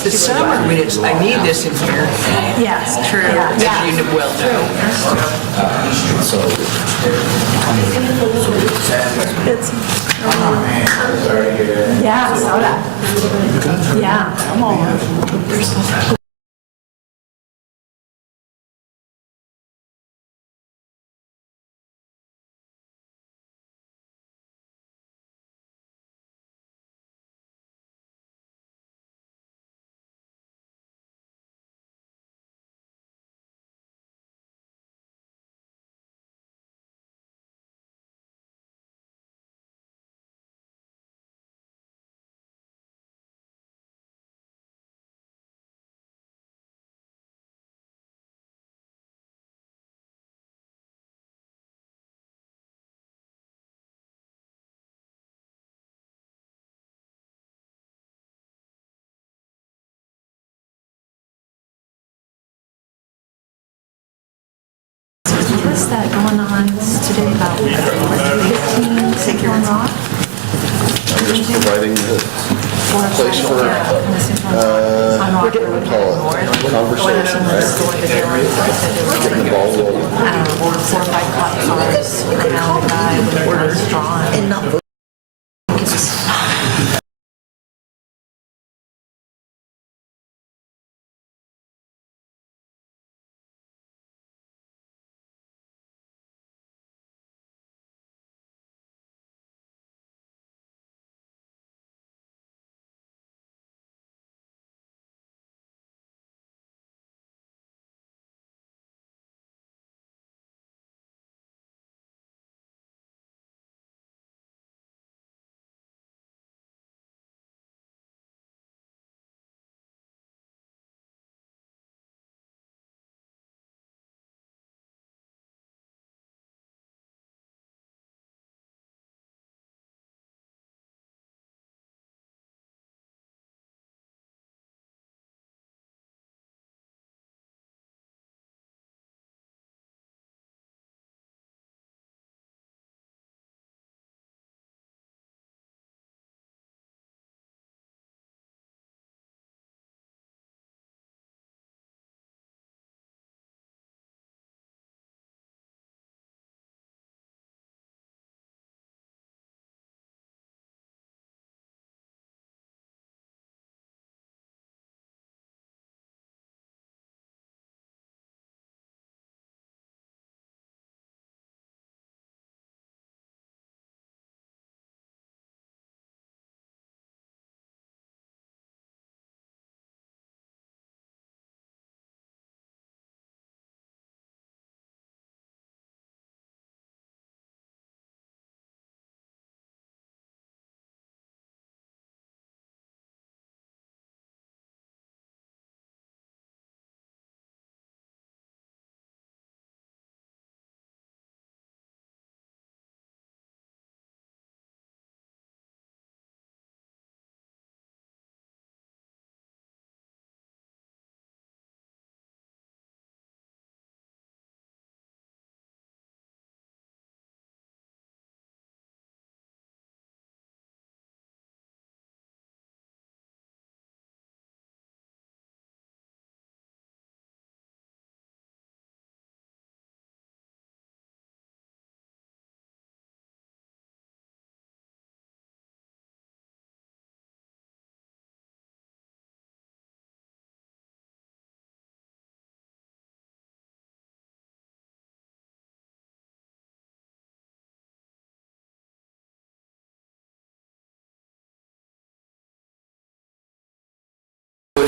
The summer minutes, I need this in here. Yes, true. As you well know. It's, yeah, soda. Yeah. Come on. What's that going on today about 15 Sycamore Rock? I'm just providing the place for, what do we call it, conversation, right? Getting the ball rolling. 4 or 5 cop cars around the guy with words drawn. And not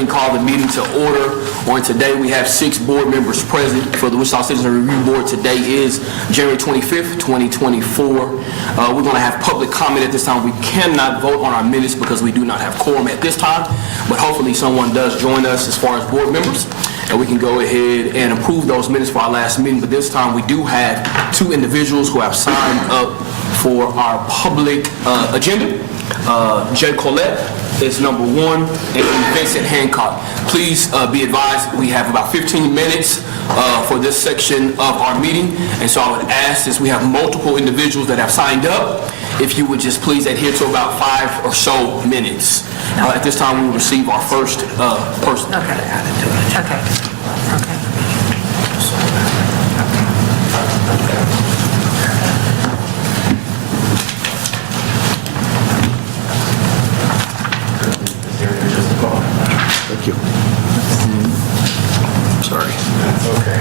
And call the meeting to order. On today, we have 6 board members present for the Wichita Citizen Review Board. Today is January 25th, 2024. We're going to have public comment at this time. We cannot vote on our minutes because we do not have quorum at this time, but hopefully someone does join us as far as board members, and we can go ahead and approve those minutes for our last meeting. But this time, we do have 2 individuals who have signed up for our public agenda. Jay Collette is number 1, and Vincent Hancock. Please be advised, we have about 15 minutes for this section of our meeting, and so I would ask, since we have multiple individuals that have signed up, if you would just please adhere to about 5 or so minutes. At this time, we will receive our first person. Okay. Thank you. Sorry. Okay.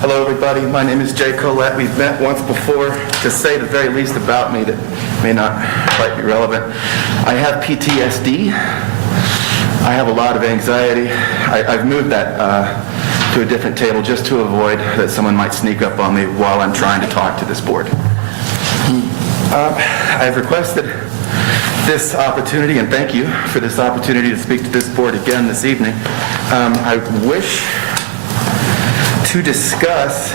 Hello, everybody. My name is Jay Collette. We've met once before. To say the very least about me that may not quite be relevant, I have PTSD. I have a lot of anxiety. I've moved that to a different table just to avoid that someone might sneak up on me while I'm trying to talk to this board. I've requested this opportunity, and thank you for this opportunity to speak to this board again this evening. I wish to discuss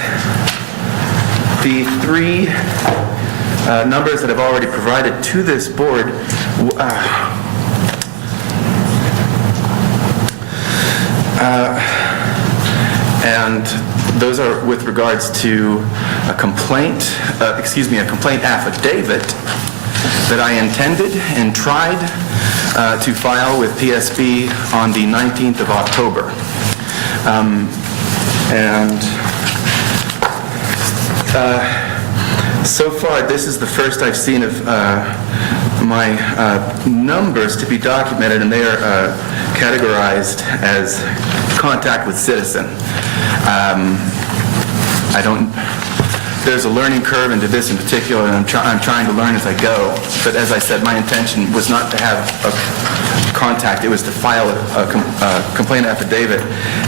the 3 numbers that I've already provided to this board. And those are with regards to a complaint affidavit that I intended and tried to file with PSB on the 19th of October. So far, this is the first I've seen of my numbers to be documented, and they are categorized as contact with citizen. There's a learning curve into this in particular, and I'm trying to learn as I go. But as I said, my intention was not to have a contact. It was to file a complaint affidavit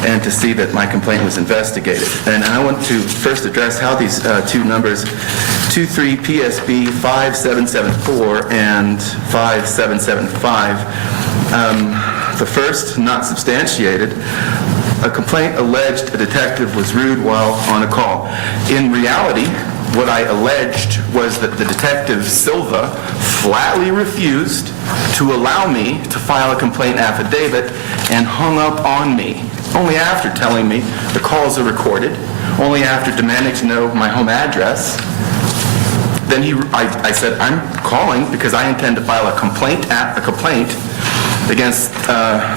and to see that my complaint was investigated. And I want to first address how these 2 numbers, 23 PSB 5774 and 5775, the first, not substantiated. A complaint alleged a detective was rude while on a call. In reality, what I alleged was that the detective, Silva, flatly refused to allow me to file a complaint affidavit and hung up on me, only after telling me the calls are recorded, only after demanding to know my home address. Then I said, I'm calling because I intend to file a complaint against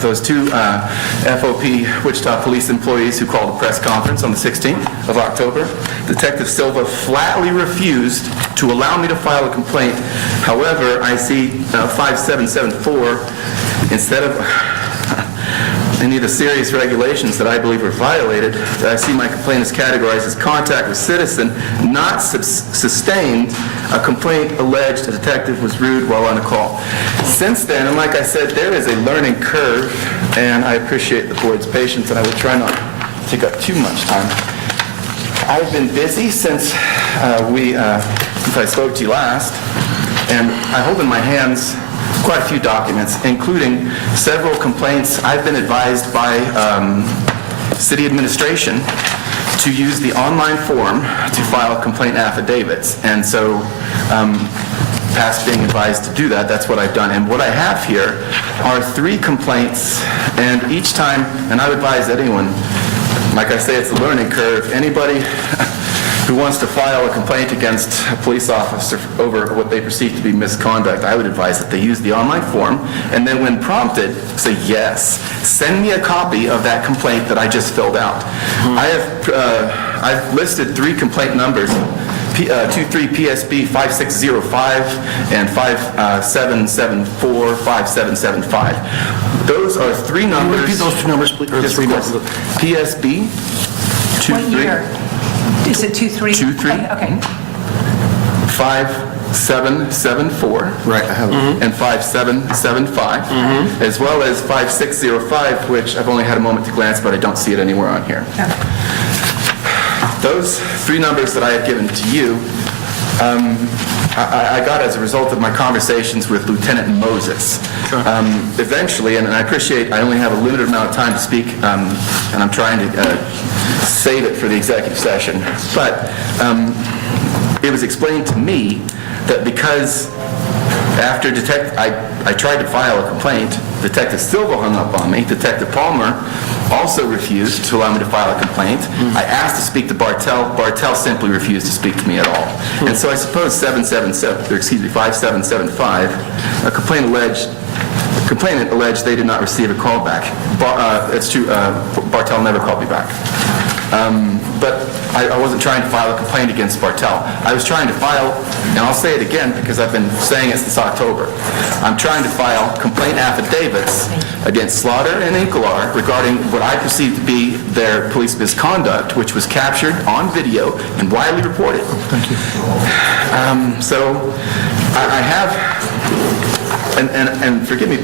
those 2 FOP Wichita police employees who called a press conference on the 16th of October. Detective Silva flatly refused to allow me to file a complaint. However, I see 5774, instead of any of the serious regulations that I believe were violated, I see my complaint is categorized as contact with citizen, not sustained, a complaint alleged a detective was rude while on a call. Since then, and like I said, there is a learning curve, and I appreciate the board's patience, and I will try not to take up too much time. I've been busy since I spoke to you last, and I hold in my hands quite a few documents, including several complaints. I've been advised by city administration to use the online form to file complaint affidavits. And so, past being advised to do that, that's what I've done. And what I have here are 3 complaints, and each time, and I would advise anyone, like I say, it's a learning curve. Anybody who wants to file a complaint against a police officer over what they perceive to be misconduct, I would advise that they use the online form, and then when prompted, say yes. Send me a copy of that complaint that I just filled out. I've listed 3 complaint numbers, 23 PSB 5605 and 5774, 5775. Those are 3 numbers. Repeat those 2 numbers, please. Or 3 numbers. PSB What year? Is it 23? 23. Okay. 5774. Right, I have it. And 5775, as well as 5605, which I've only had a moment to glance, but I don't see it anywhere on here. Okay. Those 3 numbers that I have given to you, I got as a result of my conversations with Lieutenant Moses. Sure. Eventually, and I appreciate I only have a limited amount of time to speak, and I'm trying to save it for the executive session, but it was explained to me that because After I tried to file a complaint, Detective Silva hung up on me. Detective Palmer also refused to allow me to file a complaint. I asked to speak to Bartell. Bartell simply refused to speak to me at all. And so I suppose 5775, a complainant alleged they did not receive a call back. It's true, Bartell never called me back. But I wasn't trying to file a complaint against Bartell. I was trying to file, and I'll say it again because I've been saying it since October, I'm trying to file complaint affidavits against Slaughter and Inkelar regarding what I perceive to be their police misconduct, which was captured on video and widely reported. Thank you. So I have, and forgive me,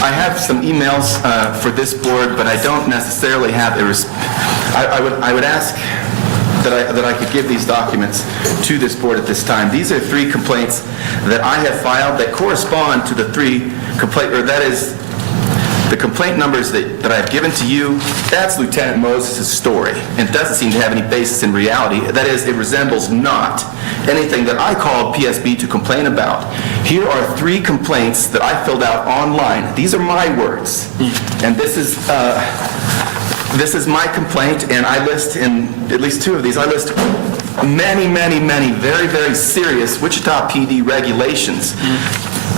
I have some emails for this board, but I don't necessarily have I would ask that I could give these documents to this board at this time. These are 3 complaints that I have filed that correspond to the 3 that is, the complaint numbers that I've given to you, that's Lieutenant Moses' story, and it doesn't seem to have any basis in reality. That is, it resembles not anything that I called PSB to complain about. Here are 3 complaints that I filled out online. These are my words, and this is my complaint, and I list in at least 2 of these, I list many, many, many very, very serious Wichita PD regulations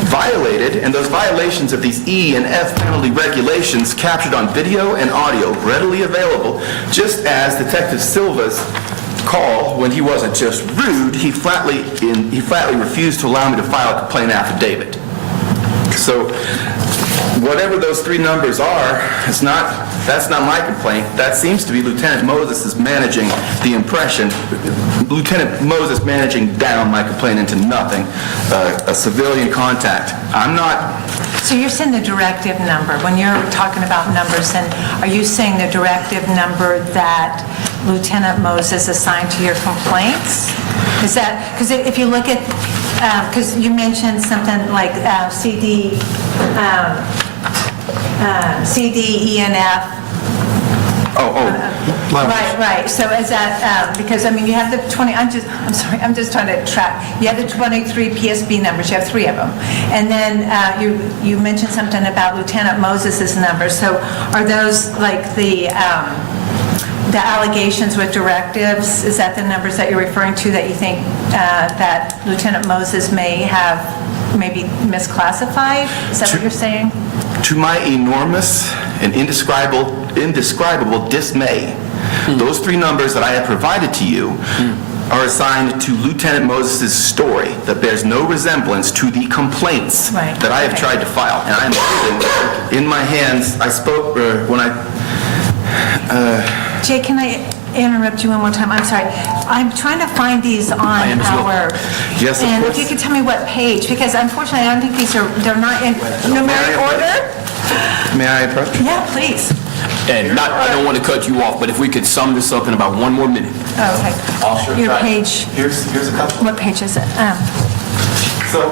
violated, and those violations of these E and F penalty regulations captured on video and audio, readily available, just as Detective Silva's call, when he wasn't just rude, he flatly refused to allow me to file a complaint affidavit. So whatever those 3 numbers are, that's not my complaint. That seems to be Lieutenant Moses is managing the impression, Lieutenant Moses managing down my complaint into nothing, a civilian contact. I'm not. So you're saying the directive number, when you're talking about numbers, and are you saying the directive number that Lieutenant Moses assigned to your complaints? Is that, because if you look at, because you mentioned something like CD, E, and F. Right. So is that, because, I mean, you have the 20, I'm just trying to track. You have the 23 PSB numbers, you have 3 of them. And then you mentioned something about Lieutenant Moses's numbers. So are those like the allegations with directives? Is that the numbers that you're referring to that you think that Lieutenant Moses may have maybe misclassified? Is that what you're saying? To my enormous and indescribable dismay, those 3 numbers that I have provided to you are assigned to Lieutenant Moses' story that bears no resemblance to the complaints that I have tried to file. And I am holding in my hands, I spoke when I... Jay, can I interrupt you one more time? I'm sorry. I'm trying to find these on our... Yes, of and course. if you could tell me what page, because unfortunately I don't think they're not in numeric order. May I approach? Yeah, please. And I don't want to cut you off, but if we could sum this up in about 1 more minute. Oh, okay. Your page. Here's a couple. What page is it? So,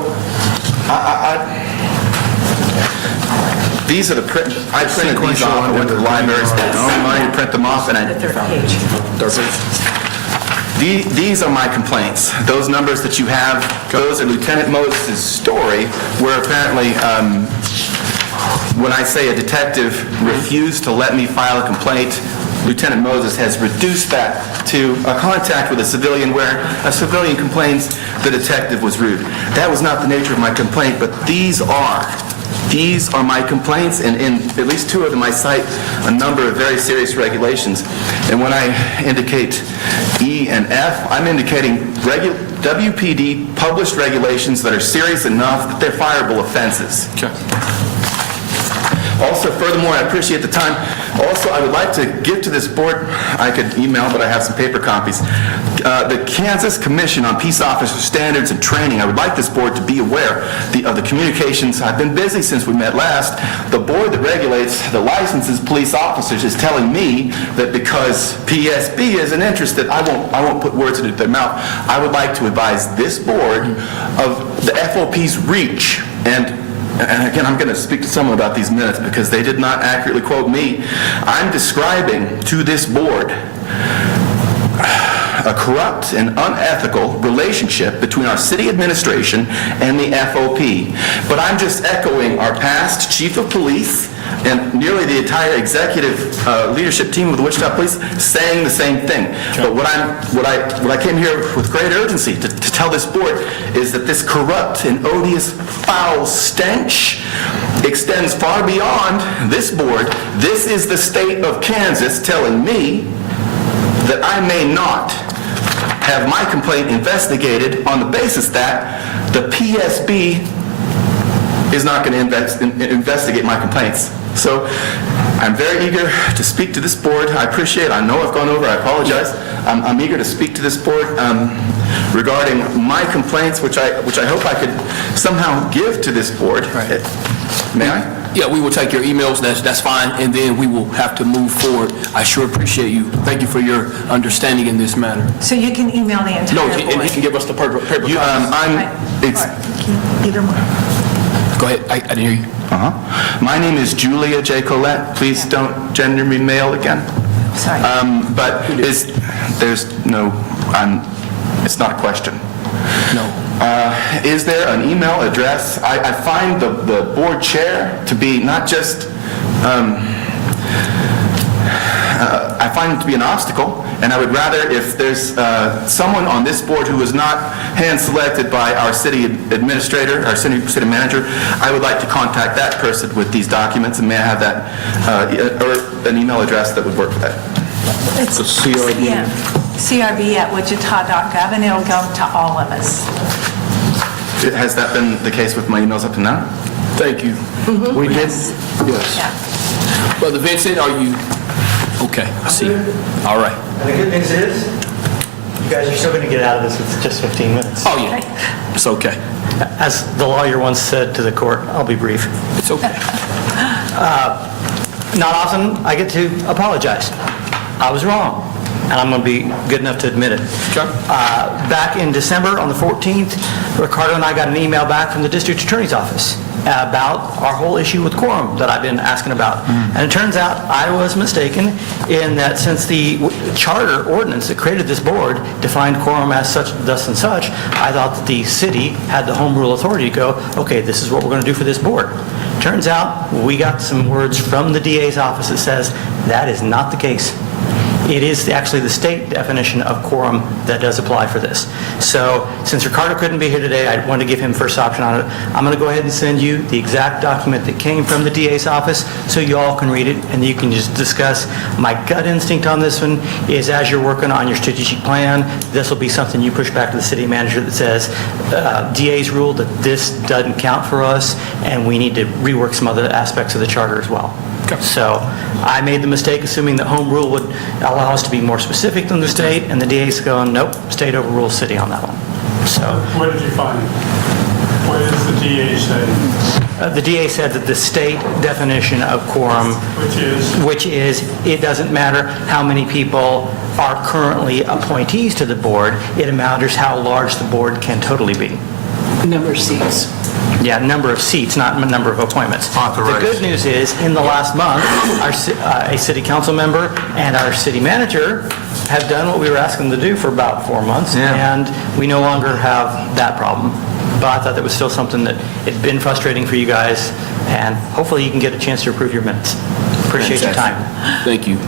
these are the print. I printed these off. I went to the library, spent all my money to print them off, and The 3rd page. These are my complaints. Those numbers that you have, those are Lieutenant Moses' story, where apparently, when I say a detective refused to let me file a complaint, Lieutenant Moses has reduced that to a contact with a civilian where a civilian complains the detective was rude. That was not the nature of my complaint, but these are my complaints, and in at least 2 of them I cite a number of very serious regulations. And when I indicate E and F, I'm indicating WPD published regulations that are serious enough that they're fireable offenses. Okay. Also, furthermore, I appreciate the time. Also, I would like to give to this board, I could email, but I have some paper copies, the Kansas Commission on Peace Officer Standards and Training. I would like this board to be aware of the communications. I've been busy since we met last. The board that regulates the licenses police officers is telling me that because PSB isn't interested, I won't put words into their mouth. I would like to advise this board of the FOP's reach. And again, I'm going to speak to someone about these minutes because they did not accurately quote me. I'm describing to this board a corrupt and unethical relationship between our city administration and the FOP. But I'm just echoing our past chief of police and nearly the entire executive leadership team of the Wichita Police saying the same thing. But what I came here with great urgency to tell this board is that this corrupt and odious foul stench extends far beyond this board. This is the state of Kansas telling me that I may not have my complaint investigated on the basis that the PSB is not going to investigate my complaints. So I'm very eager to speak to this board. I appreciate it. I know I've gone over. I apologize. I'm eager to speak to this board regarding my complaints, which I hope I could somehow give to this board. May I? Yeah, we will take your emails, that's fine, and then we will have to move forward. I sure appreciate you. Thank you for your understanding in this matter. So you can email the entire No, board? and he can give us the paper copies. Either one. Go ahead, I didn't hear you. My name is Julia J. Collette. Please don't gender me male again. Sorry. But there's no, it's not a question. No. Is there an email address? I find the board chair to be not just, I find it to be an obstacle, and I would rather, if there's someone on this board who is not hand-selected by our city administrator, our city manager, I would like to contact that person with these documents, and may I have that, or an email address that would work for that? It's CRB@wichita.gov, and it'll go to all of us. Has that been the case with my emails up to now? Thank you. We did? Yes. Yeah. Brother Vincent, are you, okay, I see. All right. And the good news is, you guys are still going to get out of this with just 15 minutes. Oh, yeah, it's okay. As the lawyer once said to the court, I'll be brief. It's okay. Not often I get to apologize. I was wrong, and I'm going to be good enough to admit it. Sure. Back in December, on the 14th, Ricardo and I got an email back from the district attorney's office about our whole issue with quorum that I've been asking about. And it turns out I was mistaken in that since the charter ordinance that created this board defined quorum as such, thus and such, I thought that the city had the home rule authority to go, okay, this is what we're going to do for this board. Turns out we got some words from the DA's office that says that is not the case. It is actually the state definition of quorum that does apply for this. So since Ricardo couldn't be here today, I wanted to give him first option on it. I'm going to go ahead and send you the exact document that came from the DA's office so you all can read it and you can just discuss. My gut instinct on this one is as you're working on your strategic plan, this will be something you push back to the city manager that says DA's ruled that this doesn't count for us and we need to rework some other aspects of the charter as well. So I made the mistake assuming that home rule would allow us to be more specific than the state, and the DA's going, nope, state overrules city on that one. So What did you find? What does the DA say? the DA said that the state definition of quorum, which is it doesn't matter how many people are currently appointees to the board, it matters how large the board can totally be. Number of seats. Yeah, number of seats, not number of appointments. The good news is, in the last month, a city council member and our city manager have done what we were asking them to do for about 4 months, and we no longer have that problem. But I thought that was still something that had been frustrating for you guys, and hopefully you can get a chance to approve your minutes. Appreciate your time. Thank you.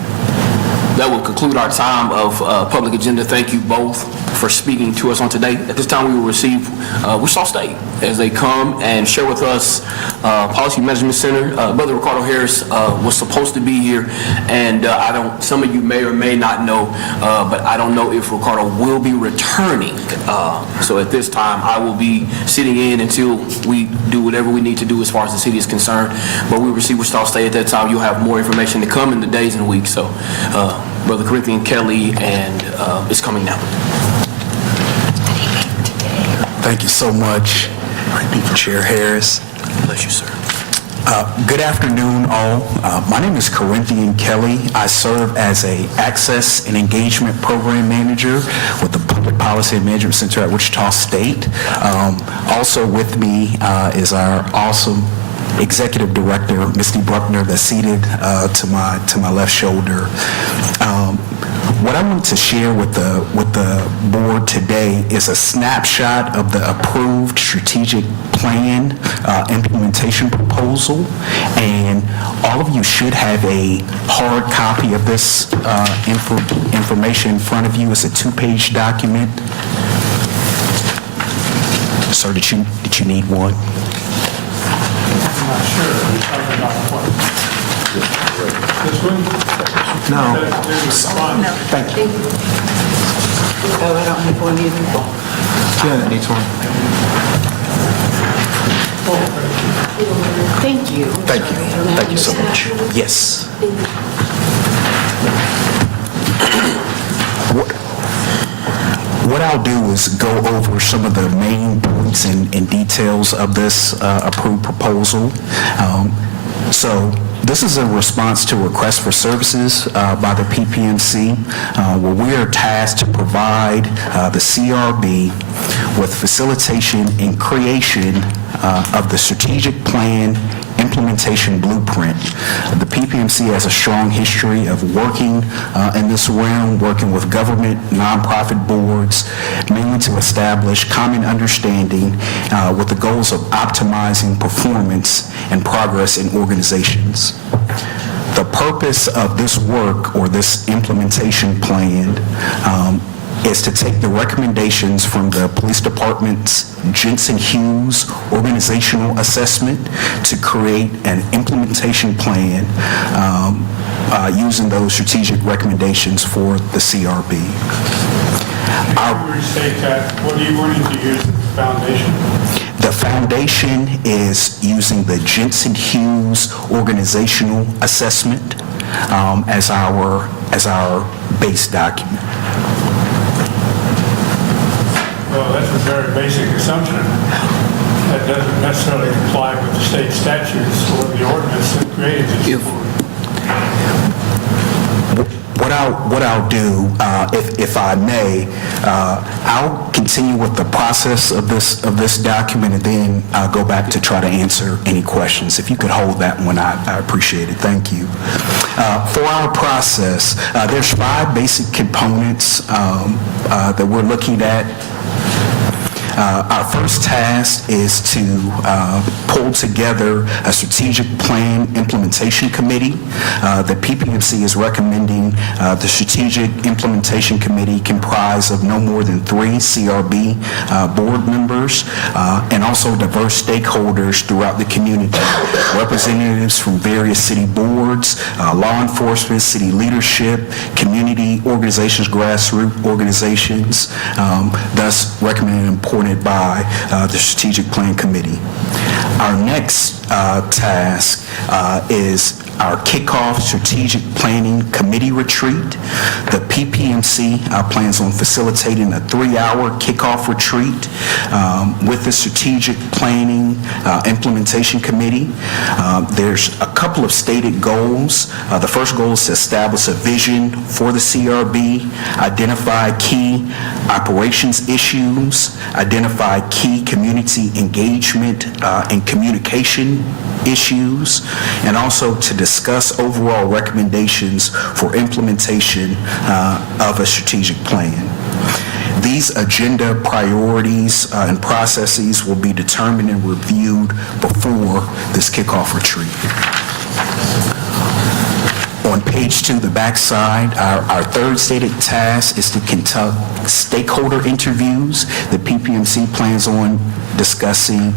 That will conclude our time of public agenda. Thank you both for speaking to us on today. At this time, we will receive Wichita State as they come and share with us Policy Management Center. Brother Ricardo Harris was supposed to be here, and some of you may or may not know, but I don't know if Ricardo will be returning. So at this time, I will be sitting in until we do whatever we need to do as far as the city is concerned. But we receive Wichita State at that time. You'll have more information to come in the days and weeks. So Brother Corinthian Kelly and is coming now. Thank you so much, Chair Harris. Bless you, sir. Good afternoon, all. My name is Corinthian Kelly. I serve as a Access and Engagement Program Manager with the Public Policy and Management Center at Wichita State. Also with me is our awesome Executive Director, Misty Bruckner, that's seated to my left shoulder. What I want to share with the board today is a snapshot of the approved strategic plan implementation proposal, and all of you should have a hard copy of this information in front of you. It's a 2-page document. Sir, did you need one? I'm not sure. We're talking about what? This one? No. Thank you. Oh, I don't have one either. Janet needs one. Thank you. Thank you. Thank you so much. Yes. What I'll do is go over some of the main points and details of this approved proposal. So this is a response to request for services by the PPMC, where we are tasked to provide the CRB with facilitation and creation of the strategic plan implementation blueprint. The PPMC has a strong history of working in this realm, working with government, nonprofit boards, mainly to establish common understanding with the goals of optimizing performance and progress in organizations. The purpose of this work or this implementation plan is to take the recommendations from the police department's Jensen Hughes organizational assessment to create an implementation plan using those strategic recommendations for the CRB. Can you restate that? What are you wanting to use as the foundation? The foundation is using the Jensen Hughes organizational assessment as our base document. Well, that's a very basic assumption. That doesn't necessarily comply with the state statutes or the ordinance that created this. What I'll do, if I may, I'll continue with the process of this document, and then I'll go back to try to answer any questions. If you could hold that one, I appreciate it. Thank you. For our process, there's 5 basic components that we're looking at. Our first task is to pull together a strategic plan implementation committee. The PPMC is recommending the strategic implementation committee comprise of no more than 3 CRB board members and also diverse stakeholders throughout the community, representatives from various city boards, law enforcement, city leadership, community organizations, grassroots organizations, thus recommended and appointed by the Strategic Plan Committee. Our next task is our kickoff strategic planning committee retreat. The PPMC plans on facilitating a 3-hour kickoff retreat with the strategic planning implementation committee. There's a couple of stated goals. The first goal is to establish a vision for the CRB, identify key operations issues, identify key community engagement and communication issues, and also to discuss overall recommendations for implementation of a strategic plan. These agenda priorities and processes will be determined and reviewed before this kickoff retreat. On page 2, the backside, our third stated task is to conduct stakeholder interviews. The PPMC plans on discussing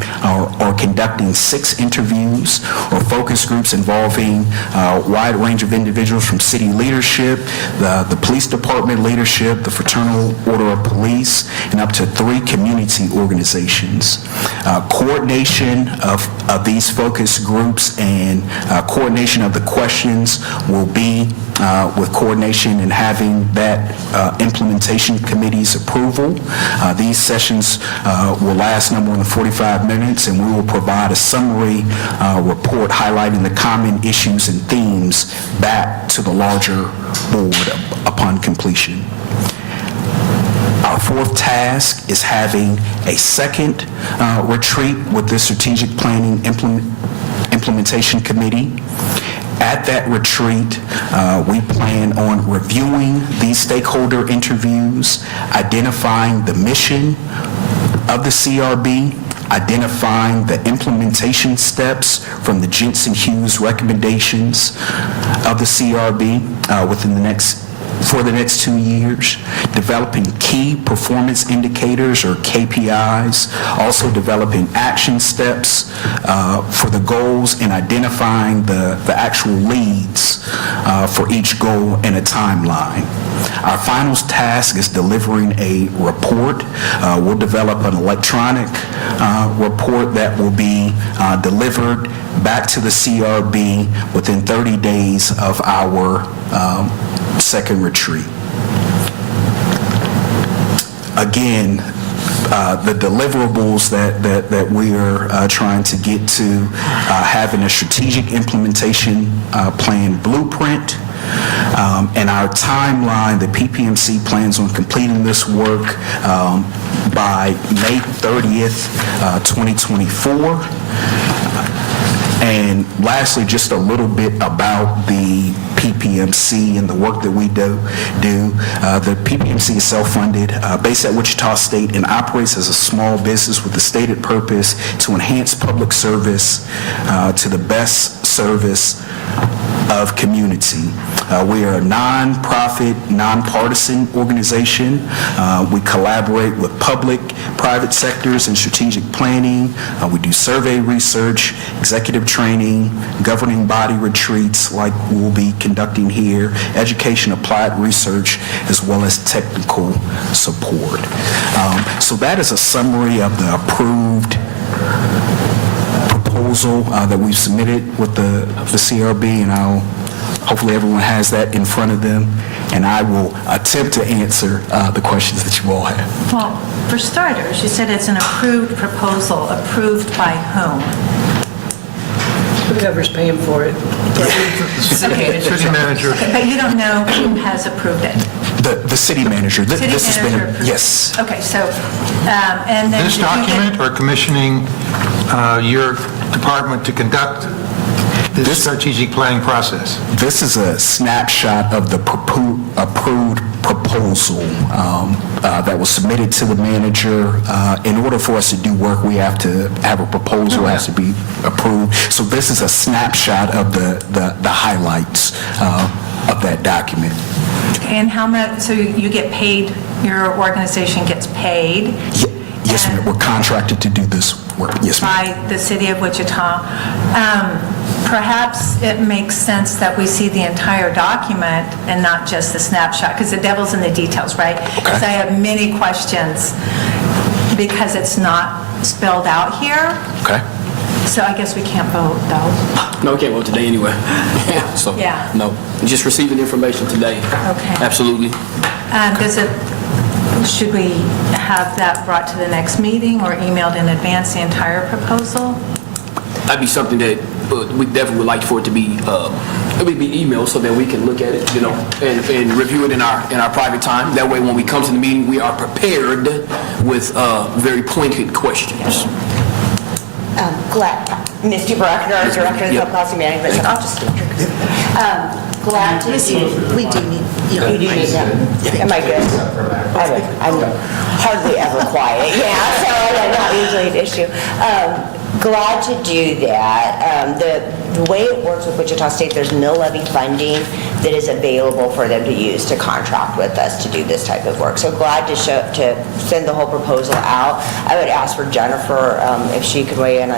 or conducting 6 interviews or focus groups involving a wide range of individuals from city leadership, the police department leadership, the Fraternal Order of Police, and up to 3 community organizations. Coordination of these focus groups and coordination of the questions will be with coordination and having that implementation committee's approval. These sessions will last no more than 45 minutes, and we will provide a summary report highlighting the common issues and themes back to the larger board upon completion. Our fourth task is having a second retreat with the Strategic Planning Implementation Committee. At that retreat, we plan on reviewing these stakeholder interviews, identifying the mission of the CRB, identifying the implementation steps from the Jensen Hughes recommendations of the CRB for the next 2 years, developing key performance indicators or KPIs, also developing action steps for the goals and identifying the actual leads for each goal and a timeline. Our final task is delivering a report. We'll develop an electronic report that will be delivered back to the CRB within 30 days of our second retreat. Again, the deliverables that we are trying to get to, having a strategic implementation plan blueprint, and our timeline, the PPMC plans on completing this work by May 30th, 2024. And lastly, just a little bit about the PPMC and the work that we do. The PPMC is self-funded, based at Wichita State, and operates as a small business with the stated purpose to enhance public service to the best service of community. We are a non-profit, nonpartisan organization. We collaborate with public, private sectors in strategic planning. We do survey research, executive training, governing body retreats like we'll be conducting here, education applied research, as well as technical support. So that is a summary of the approved proposal that we've submitted with the CRB, and hopefully everyone has that in front of them, and I will attempt to answer the questions that you all have. Well, for starters, you said it's an approved proposal. Approved by whom? Whoever's paying for it. Okay. City manager. Okay, but you don't know who has approved it? The city manager. City This has been manager approved. yes. Okay, so, and then... This did you get- document or commissioning your department to conduct this strategic planning process? This is a snapshot of the approved proposal that was submitted to the manager. In order for us to do work, we have to have a proposal that has to be approved. So this is a snapshot of the highlights of that document. And how much, so you get paid, your organization gets paid? Yes, ma'am. We're contracted to do this work. Yes, ma'am. By the city of Wichita. Perhaps it makes sense that we see the entire document and not just the snapshot, because the devil's in the details, right? Because I have many questions because it's not spelled out here. Okay. So I guess we can't vote, though. No, we can't vote today anyway. So, Yeah. no. Just receiving information today. Okay. Absolutely. Should we have that brought to the next meeting or emailed in advance, the entire proposal? That'd be something that we definitely would like for it to be, it would be emailed so that we can look at it, and review it in our private time. That way, when we come to the meeting, we are prepared with very pointed questions. Glad, Misty Bruckner, our Director of the Public Policy Management, said, I'll just speak. Glad to do. We do need, You do need them? Am I good? I'm hardly ever quiet, yeah, so not usually an issue. Glad to do that. The way it works with Wichita State, there's mill levy funding that is available for them to use to contract with us to do this type of work. So glad to send the whole proposal out. I would ask for Jennifer if she could weigh in.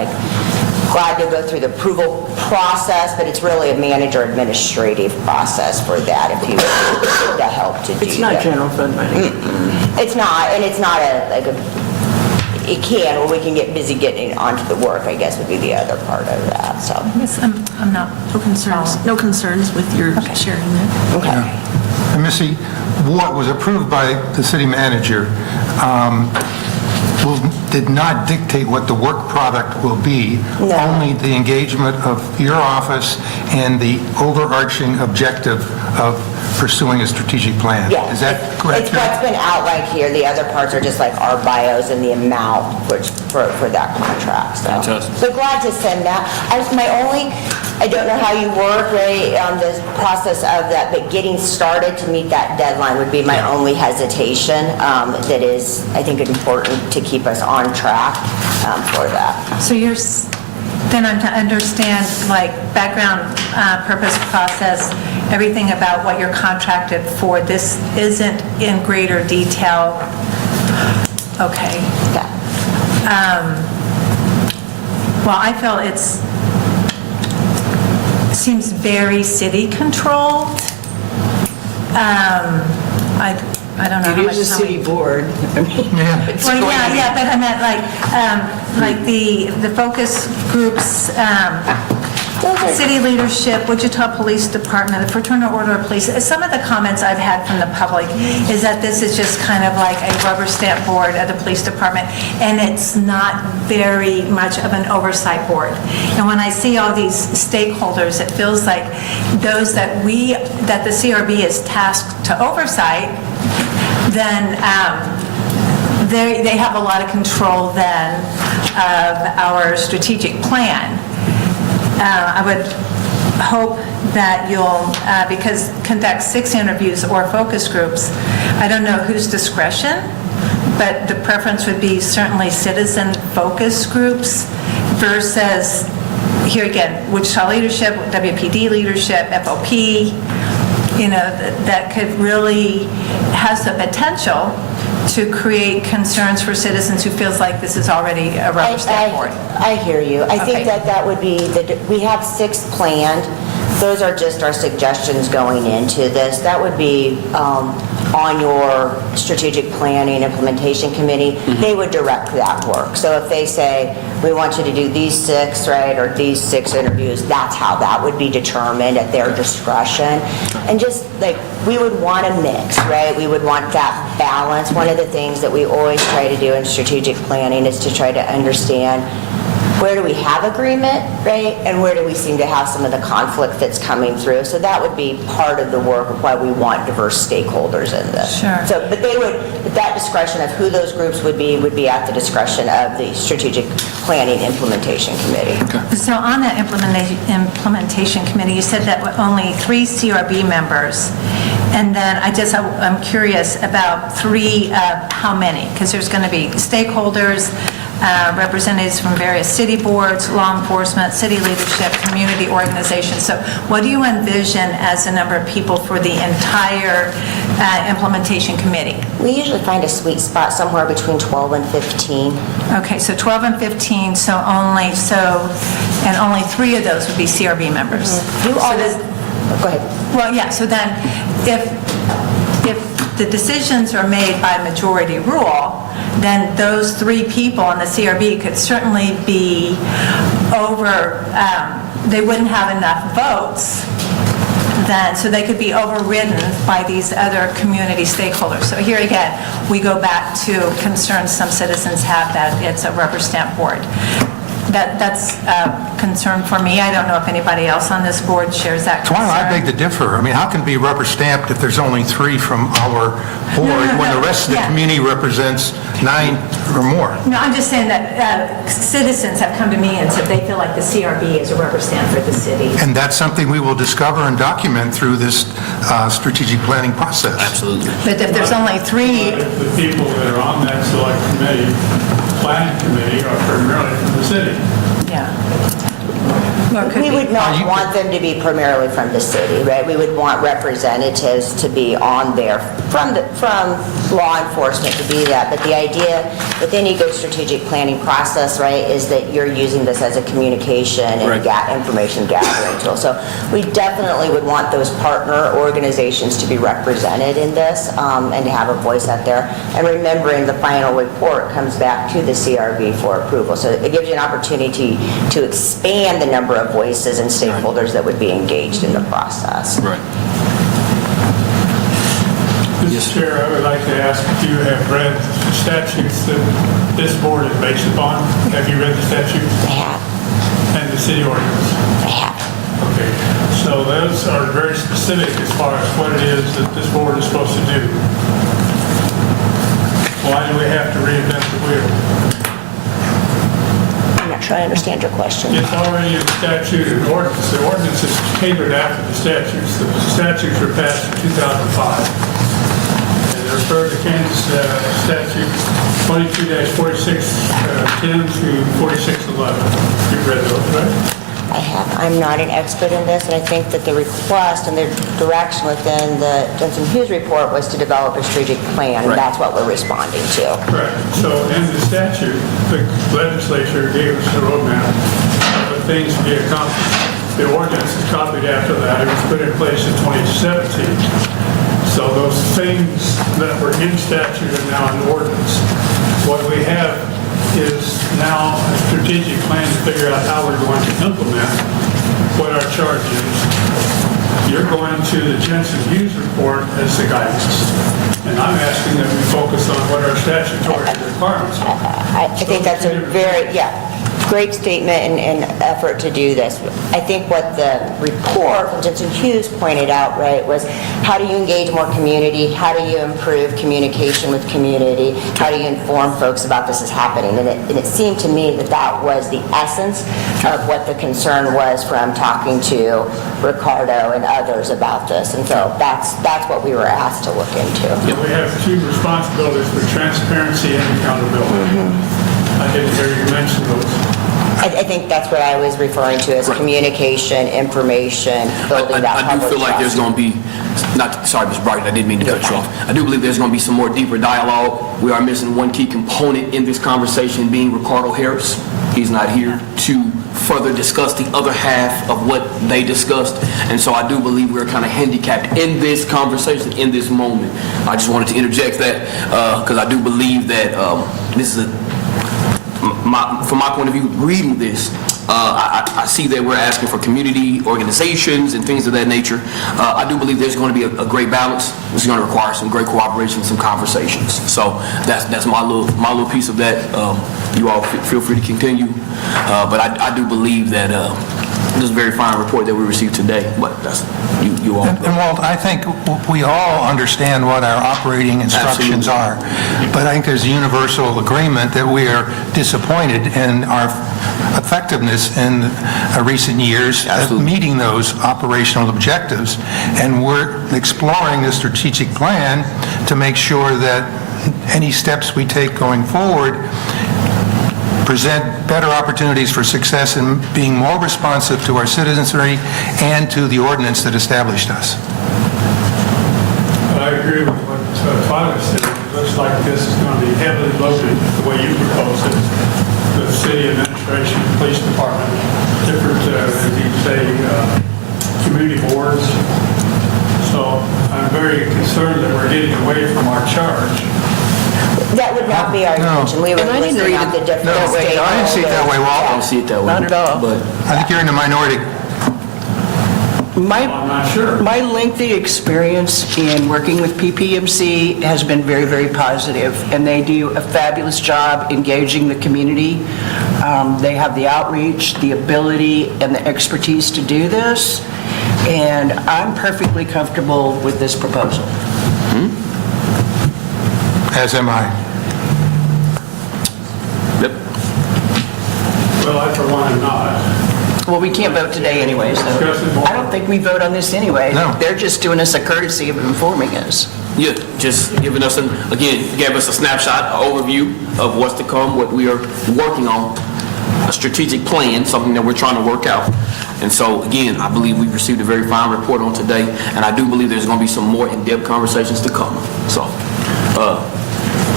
Glad to go through the approval process, but it's really a manager administrative process for that if you would to help to do that. it's not general fund money. It's not, and it's not it can, or we can get busy getting onto the work, I guess would be the other part of that, so. Yes, I'm not No concerns with your sharing that. Okay. And Missy, what was approved by the city manager did not dictate what the work product will be, No. only the engagement of your office and the overarching objective of pursuing a strategic plan. Yeah. Is that correct? It's what's been outlined here. The other parts are just like our bios and the amount for that contract. So. Fantastic. So glad to send that. My only I don't know how you work, right, on the process of that, but getting started to meet that deadline would be my only hesitation. That is, I think, important to keep us on track for that. So then I'm to understand, like, background, purpose, process, everything about what you're contracted for, this isn't in greater detail? Okay. Yeah. Well, I feel seems very city-controlled. I don't know how much It is a time city board. I mean, Well, yeah, but I meant like the focus groups, city leadership, Wichita Police Department, the Fraternal Order of Police. Some of the comments I've had from the public is that this is just kind of like a rubber stamp board of the police department, and it's not very much of an oversight board. And when I see all these stakeholders, it feels like those that the CRB is tasked to oversight, then they have a lot of control then of our strategic plan. I would hope that you'll, because conduct 6 interviews or focus groups, I don't know whose discretion, but the preference would be certainly citizen focus groups versus, here again, Wichita leadership, WPD leadership, FOP, that could really has the potential to create concerns for citizens who feels like this is already a rubber stamp board. I hear you. I think Okay. that would be, we have 6 planned. Those are just our suggestions going into this. That would be on your strategic planning implementation committee. They would direct that work. So if they say, we want you to do these 6, right, or these 6 interviews, that's how that would be determined at their discretion. And just like, we would want a mix, right? We would want that balance. One of the things that we always try to do in strategic planning is to try to understand where do we have agreement, right? And where do we seem to have some of the conflict that's coming through? So that would be part of the work of why we want diverse stakeholders in this. Sure. So, but that discretion of who those groups would be at the discretion of the Strategic Planning Implementation Committee. So on that implementation committee, you said that only 3 CRB members, and then I'm curious about 3 of how many? Because there's going to be stakeholders, representatives from various city boards, law enforcement, city leadership, community organizations. So what do you envision as the number of people for the entire implementation committee? We usually find a sweet spot somewhere between 12 and 15. Okay, so 12 and 15, and only 3 of those would be CRB members. You always, go ahead. Well, yeah, so then if the decisions are made by majority rule, then those 3 people on the CRB could certainly be they wouldn't have enough votes then, so they could be overridden by these other community stakeholders. So here again, we go back to concerns some citizens have that it's a rubber stamp board. That's a concern for me. I don't know if anybody else on this board shares that concern. Well, I beg to differ. I mean, how can it be rubber stamped if there's only 3 from our board when the rest of the community represents 9 or more? No, I'm just saying that citizens have come to me and said they feel like the CRB is a rubber stamp for the city. And that's something we will discover and document through this strategic planning process. Absolutely. But if there's only 3, But if the people that are on that select committee, planning committee, are primarily from the city. yeah. Or it could We be. would not want them to be primarily from the city, right? We would want representatives to be on there from law enforcement to be that. But the idea with any good strategic planning process, right, is that you're using this as a communication and information gathering tool. So we definitely would want those partner organizations to be represented in this and to have a voice out there. And remembering the final report comes back to the CRB for approval. So it gives you an opportunity to expand the number of voices and stakeholders that would be engaged in the process. Right. Mr. Chair, I would like to ask if you have read the statutes that this board is based upon. Have you read the statutes They have. and the city ordinance? They have. Okay, so those are very specific as far as what it is that this board is supposed to do. Why do we have to reinvent the wheel? not sure I understand your question. It's already in statute and ordinance. The ordinance is tailored after the statutes. The statutes were passed in 2005. And they refer to Kansas statute 22-4610 to 4611. You've read those, right? I'm not an expert in this, and I think that the request and the direction within the Jensen Hughes report was to develop a strategic plan, and that's what we're responding to. Correct. So in the statute, the legislature gave us a roadmap of things to be accomplished. The ordinance is copied after that. It was put in place in 2017. So those things that were in statute are now in ordinance. What we have is now a strategic plan to figure out how we're going to implement what our charge is. You're going to the Jensen Hughes report as the guidance. And I'm asking that we focus on what our statutory requirements are. I think that's a very, great statement and effort to do this. I think what the report from Jensen Hughes pointed out, right, was how do you engage more community? How do you improve communication with community? How do you inform folks about this is happening? And it seemed to me that that was the essence of what the concern was from talking to Ricardo and others about this. And so that's what we were asked to look into. We have two responsibilities for transparency and accountability. I didn't hear you mention those. I think that's what I was referring to as communication, information, building that I do public feel like there's trust. going to be, sorry, Mr. Bright, I didn't mean to cut you off. I do believe there's going to be some more deeper dialogue. We are missing one key component in this conversation being Ricardo Harris. He's not here to further discuss the other half of what they discussed. And so I do believe we're kind of handicapped in this conversation, in this moment. I just wanted to interject that because I do believe that this is from my point of view, reading this, I see that we're asking for community organizations and things of that nature. I do believe there's going to be a great balance. It's going to require some great cooperation, some conversations. So that's my little piece of that. You all feel free to continue. But I do believe that this is a very fine report that we received today. But that's you all. And Walt, I think we all understand what our operating instructions are, but I think there's a universal agreement that we are disappointed in our effectiveness in recent years at meeting those operational objectives, and we're exploring the strategic plan to make sure that any steps we take going forward present better opportunities for success in being more responsive to our citizenry and to the ordinance that established us. I agree with what Tyler said. It looks like this is going to be heavily loaded the way you propose it. The city administration, police department, different, as you say, community boards. So I'm very concerned that we're getting away from our charge. That would not be our intention. We were And I didn't listening read at the it. different No, I didn't see it that way, I Walt. don't see it that way. Not at all. But I think you're in the minority. I'm not sure. My lengthy experience in working with PPMC has been very, very positive, and they do a fabulous job engaging the community. They have the outreach, the ability, and the expertise to do this, and I'm perfectly comfortable with this proposal. As am I. yep. Well, I for one am not. Well, we can't vote today anyway, so I don't think we vote on this anyway. No. They're just doing us a courtesy of informing us. Yeah, just giving us gave us a snapshot, an overview of what's to come, what we are working on, a strategic plan, something that we're trying to work out. And so, again, I believe we received a very fine report on today, and I do believe there's going to be some more in-depth conversations to come. So,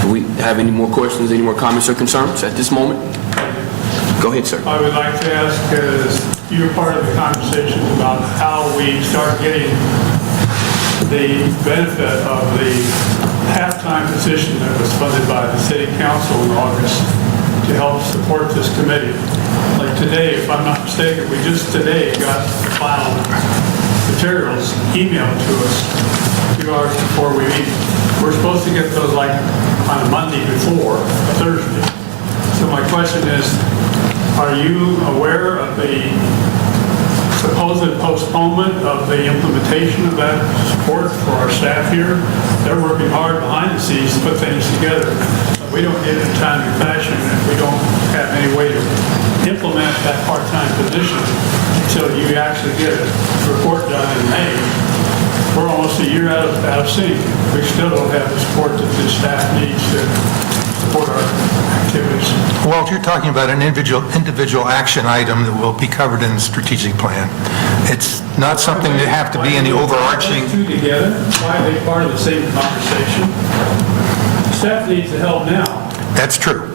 do we have any more questions, any more comments or concerns at this moment? Go ahead, sir. I would like to ask, as you're part of the conversation about how we start getting the benefit of the halftime position that was funded by the city council in August to help support this committee. Like today, if I'm not mistaken, we just today got final materials emailed to us 2 hours before we meet. We're supposed to get those like on a Monday before a Thursday. So my question is, are you aware of the supposed postponement of the implementation of that support for our staff here? They're working hard behind the scenes to put things together. We don't get it in a timely fashion if we don't have any way to implement that part-time position until you actually get a report done in May, we're almost a year out of sync. We still don't have the support that the staff needs to support our activities. Walt, you're talking about an individual action item that will be covered in the strategic plan. It's not something that have to be in the overarching... Two together, why are they part of the same conversation? The staff needs the help now. That's true.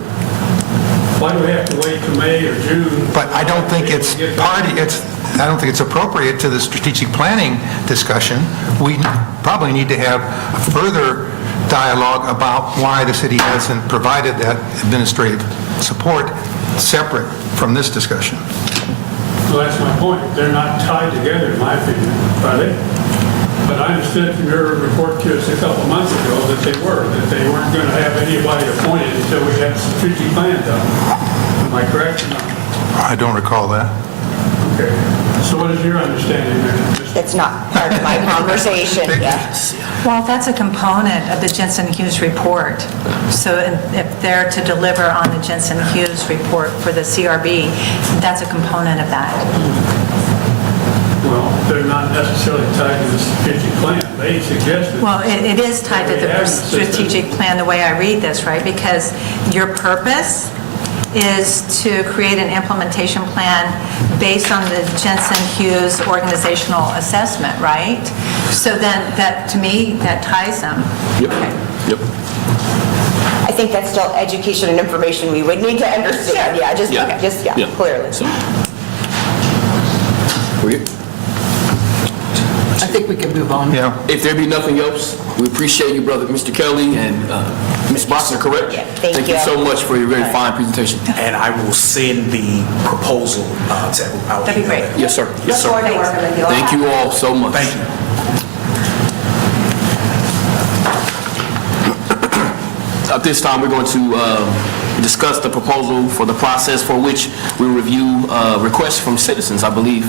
Why do we have to wait till May or June? But I don't think it's I don't think it's appropriate to the strategic planning discussion. We probably need to have a further dialogue about why the city hasn't provided that administrative support separate from this discussion. Well, that's my point. They're not tied together, in my opinion, are they? But I understood from your report to us a couple months ago that they weren't going to have anybody appointed until we had the strategic plan done. Am I correct or not? I don't recall that. Okay. So what is your understanding then? It's not part of my conversation, yeah. Well, that's a component of the Jensen Hughes report. So if they're to deliver on the Jensen Hughes report for the CRB, that's a component of that. Well, they're not necessarily tied to the strategic plan. They suggested... Well, it is tied to the strategic plan, the way I read this, right? Because your purpose is to create an implementation plan based on the Jensen Hughes organizational assessment, right? So then that, to me, that ties them. Yep. Okay. Yep. I think that's still education and information we would need to understand. Yeah, Yeah. clearly. So, we- I think we can move on. Yeah. If there be nothing else, we appreciate you, brother, Mr. Kelly and Ms. Boston, correct? Yeah, thank you you. so much for your very fine presentation. And I will send the proposal to... That'd be great. Yes, sir. Yes, sir. Thank you all so much. Thank you. At this time, we're going to discuss the proposal for the process for which we review requests from citizens, I believe.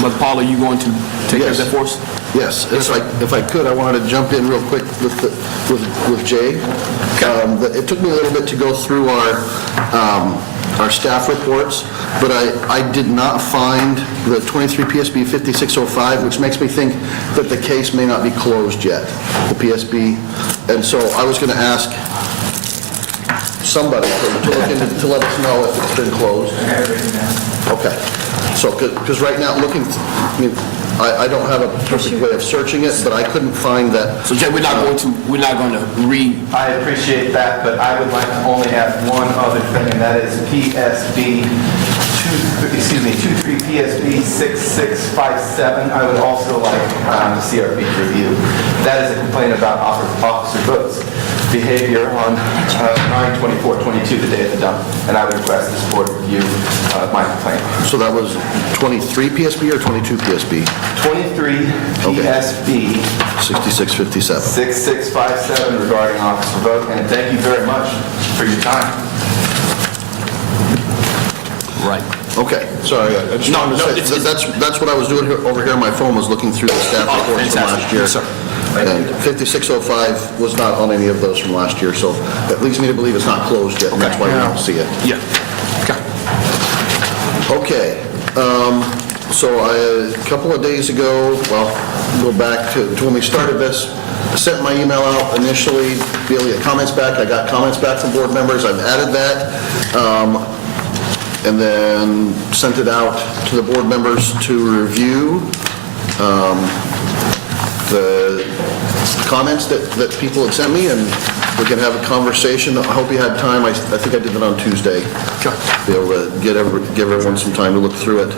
Brother Paul, are you going to take care of that for us? Yes, if I could, I wanted to jump in real quick with Jay. It took me a little bit to go through our staff reports, but I did not find the 23 PSB 5605, which makes me think that the case may not be closed yet, the PSB. And so I was going to ask somebody to look into, to let us know if it's been closed. Okay. So, because right now, I don't have a perfect way of searching it, but I couldn't find that. So Jay, we're not going to read. I appreciate that, but I would like to only add one other thing, and that is PSB 23 PSB 6657. I would also like the CRB review. That is a complaint about officer votes behavior on 9/24/22, the day of the dump, and I would request this board review my complaint. So that was 23 PSB or 22 PSB? 23 PSB 6657. 6657 regarding officer vote, and thank you very much for your time. Right. Okay, sorry, I just wanted to say, that's what I was doing over here on my phone, was looking through the staff reports from last year. Yes, sir. And 5605 was not on any of those from last year, so that leads me to believe it's not closed yet, and that's why we don't see it. Yeah. Okay, so a couple of days ago, well, go back to when we started this, I sent my email out initially, be able to get comments back. I got comments back from board members. I've added that, and then sent it out to the board members to review the comments that people had sent me, and we can have a conversation. I hope you had time. I think I did that on Tuesday. Be able to give everyone some time to look through it.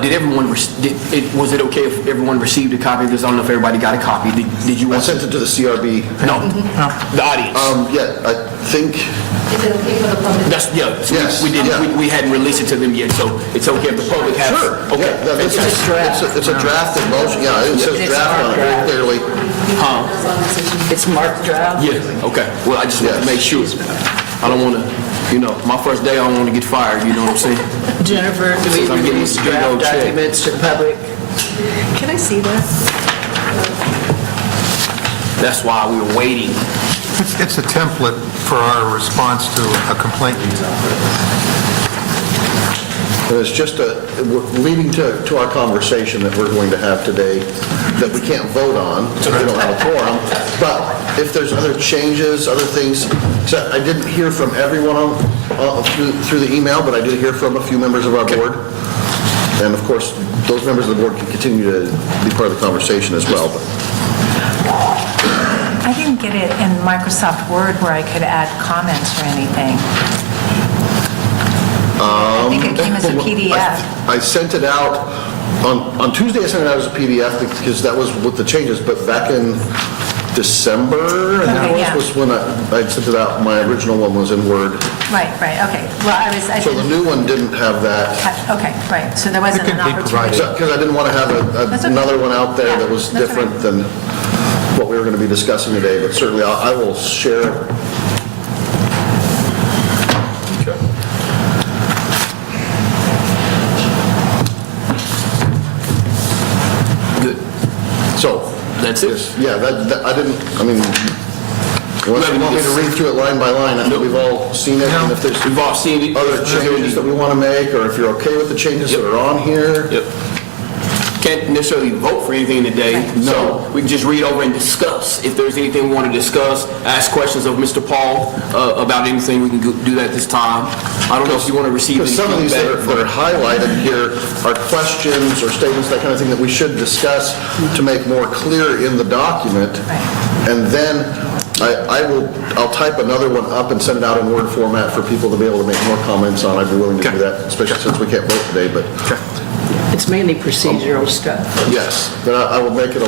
Did everyone, was it okay if everyone received a copy? Because I don't know if everybody got a copy. Did you I want to? sent it to the CRB. No, the audience. Yeah, I think, Is it okay for the public? That's, yeah, so Yes, we didn't, yeah. we hadn't released it to them yet, so it's okay if the public has. sure. Okay. Yeah, it's a drafted motion. Yeah, it says draft on it very clearly. Huh? It's marked draft. Yeah, okay. Well, I just want to Yes. make sure. I don't want to, my first day, I don't want to get fired, you know what I'm saying? Jennifer, do we Since I'm getting release this big old draft check. documents to the public? Can I see that? That's why we were waiting. It's a template for our response to a complaint. And it's just leading to our conversation that we're going to have today that we can't vote on, so we don't have a quorum. But if there's other changes, other things, so I didn't hear from everyone through the email, but I did hear from a few members of our board. And of course, those members of the board can continue to be part of the conversation as well. I didn't get it in Microsoft Word where I could add comments or anything. I think it came as a PDF. I sent it out, on Tuesday I sent it out as a PDF because that was with the changes, but back in December, I think it was when I sent it out. My original one was in Word. Right, okay. Well, I So the new one didn't have that. Okay, right, so there wasn't an opportunity. Because I didn't want to have That's okay. another one out there Yeah, that was that's different okay. than what we were going to be discussing today, but certainly I will share. Good. So. That's it? Yeah, I didn't, I mean, unless you want me to read through it line by line, I think we've all seen it, and if there's We've all seen it. other changes that we want to make, or if you're okay with the changes that are on here. Yep. Can't necessarily vote for anything today, so we can just read over and discuss. If there's anything we want to discuss, ask questions of Mr. Paul about anything, we can do that this time. I don't know if you want to receive any Because some of these that feedback. are highlighted here are questions or statements, that kind of thing, that we should discuss to make more clear in the document. And then I'll type another one up and send it out in Word format for people to be able to make more comments on. I'd be willing to do that, especially since we can't vote today, but. It's mainly procedural stuff. Yes, but I will make it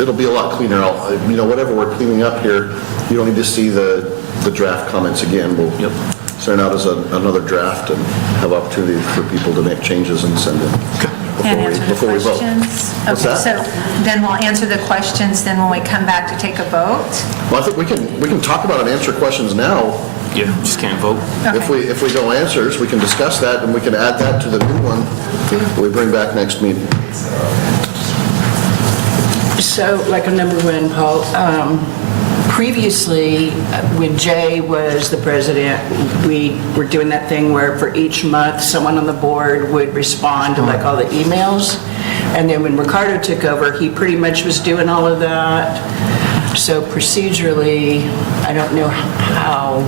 it'll be a lot cleaner. Whatever we're cleaning up here, you don't need to see the draft comments again. We'll send it out as another draft and have opportunity for people to make changes and send in And answer the before we vote. questions. What's Okay, that? so then we'll answer the questions, then when we come back to take a vote? Well, I think we can talk about and answer questions now. Yeah, just can't vote. If we know answers, we can discuss that, and we can add that to the new one we bring back next meeting. So, like on number one, Paul, previously, when Jay was the president, we were doing that thing where for each month, someone on the board would respond to like all the emails. And then when Ricardo took over, he pretty much was doing all of that. So procedurally, I don't know how.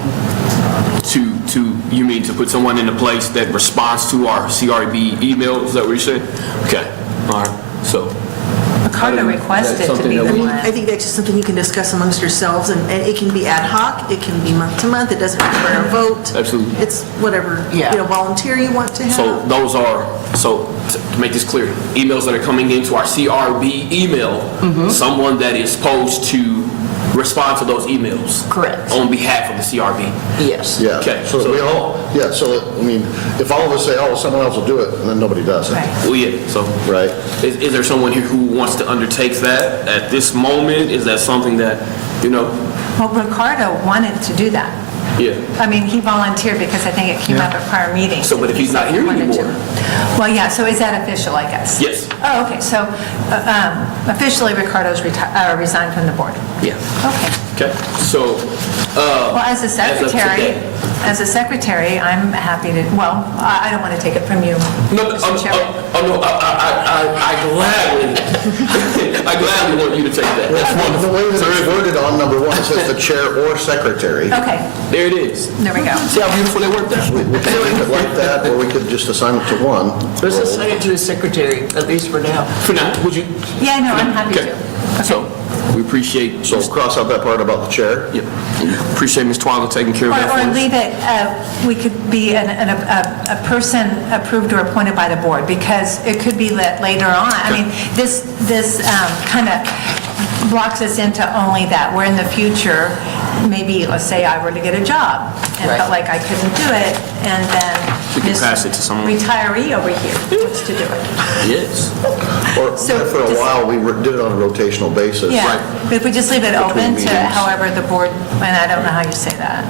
You mean to put someone into place that responds to our CRB email? Is that what you said? Okay, all right, so. Ricardo requested to be the one. I think that's just something you can discuss amongst yourselves, and it can be ad hoc, it can be month to month, it doesn't require a vote. Absolutely. It's whatever, Yeah. volunteer you want to have. So those are, to make this clear, emails that are coming into our CRB email, someone that is supposed to respond to those emails. Correct. On behalf of the CRB. Yes. Yeah. Okay, So that so- we all, if all of us say, oh, someone else will do it, and then nobody does it. Right. Well, yeah, so. Right. Is there someone here who wants to undertake that at this moment? Is that something that, Well, Ricardo wanted to do that. yeah. I mean, he volunteered because I think it came up at prior meetings. So, but if he's not here Wanted to. anymore? Well, yeah, so is that official, I guess? Yes. Oh, okay, so officially Ricardo's resigned from the board. Yeah. Okay. Okay, so, Well, as a of secretary, I'm happy to, well, I don't want to take it from you, Mr. Chairman. I gladly want you to take that. That's wonderful. The way that it's worded on number one, it says the chair or secretary. Okay, There it is. there we go. See how beautiful they worked out? We could leave it like that, or we could just assign it to one. Let's assign it to the secretary, at least for now. For now, would you? Yeah, no, I'm happy Okay. to. So, we appreciate, So cross out that part about the chair. yeah, appreciate Ms. Twyla taking care of that for Or us. leave it, we could be a person approved or appointed by the board, because it could be that later on. I mean, this kind of blocks us into only that, where in the future, maybe, let's say I were to get a job and felt like I couldn't do it, and then We can this pass it to someone. retiree over here wants to do it. Yes. Or So for a just- while, we did it on a rotational basis. Yeah, but if we just leave it open to meetings. however the board, and I don't know how you say that.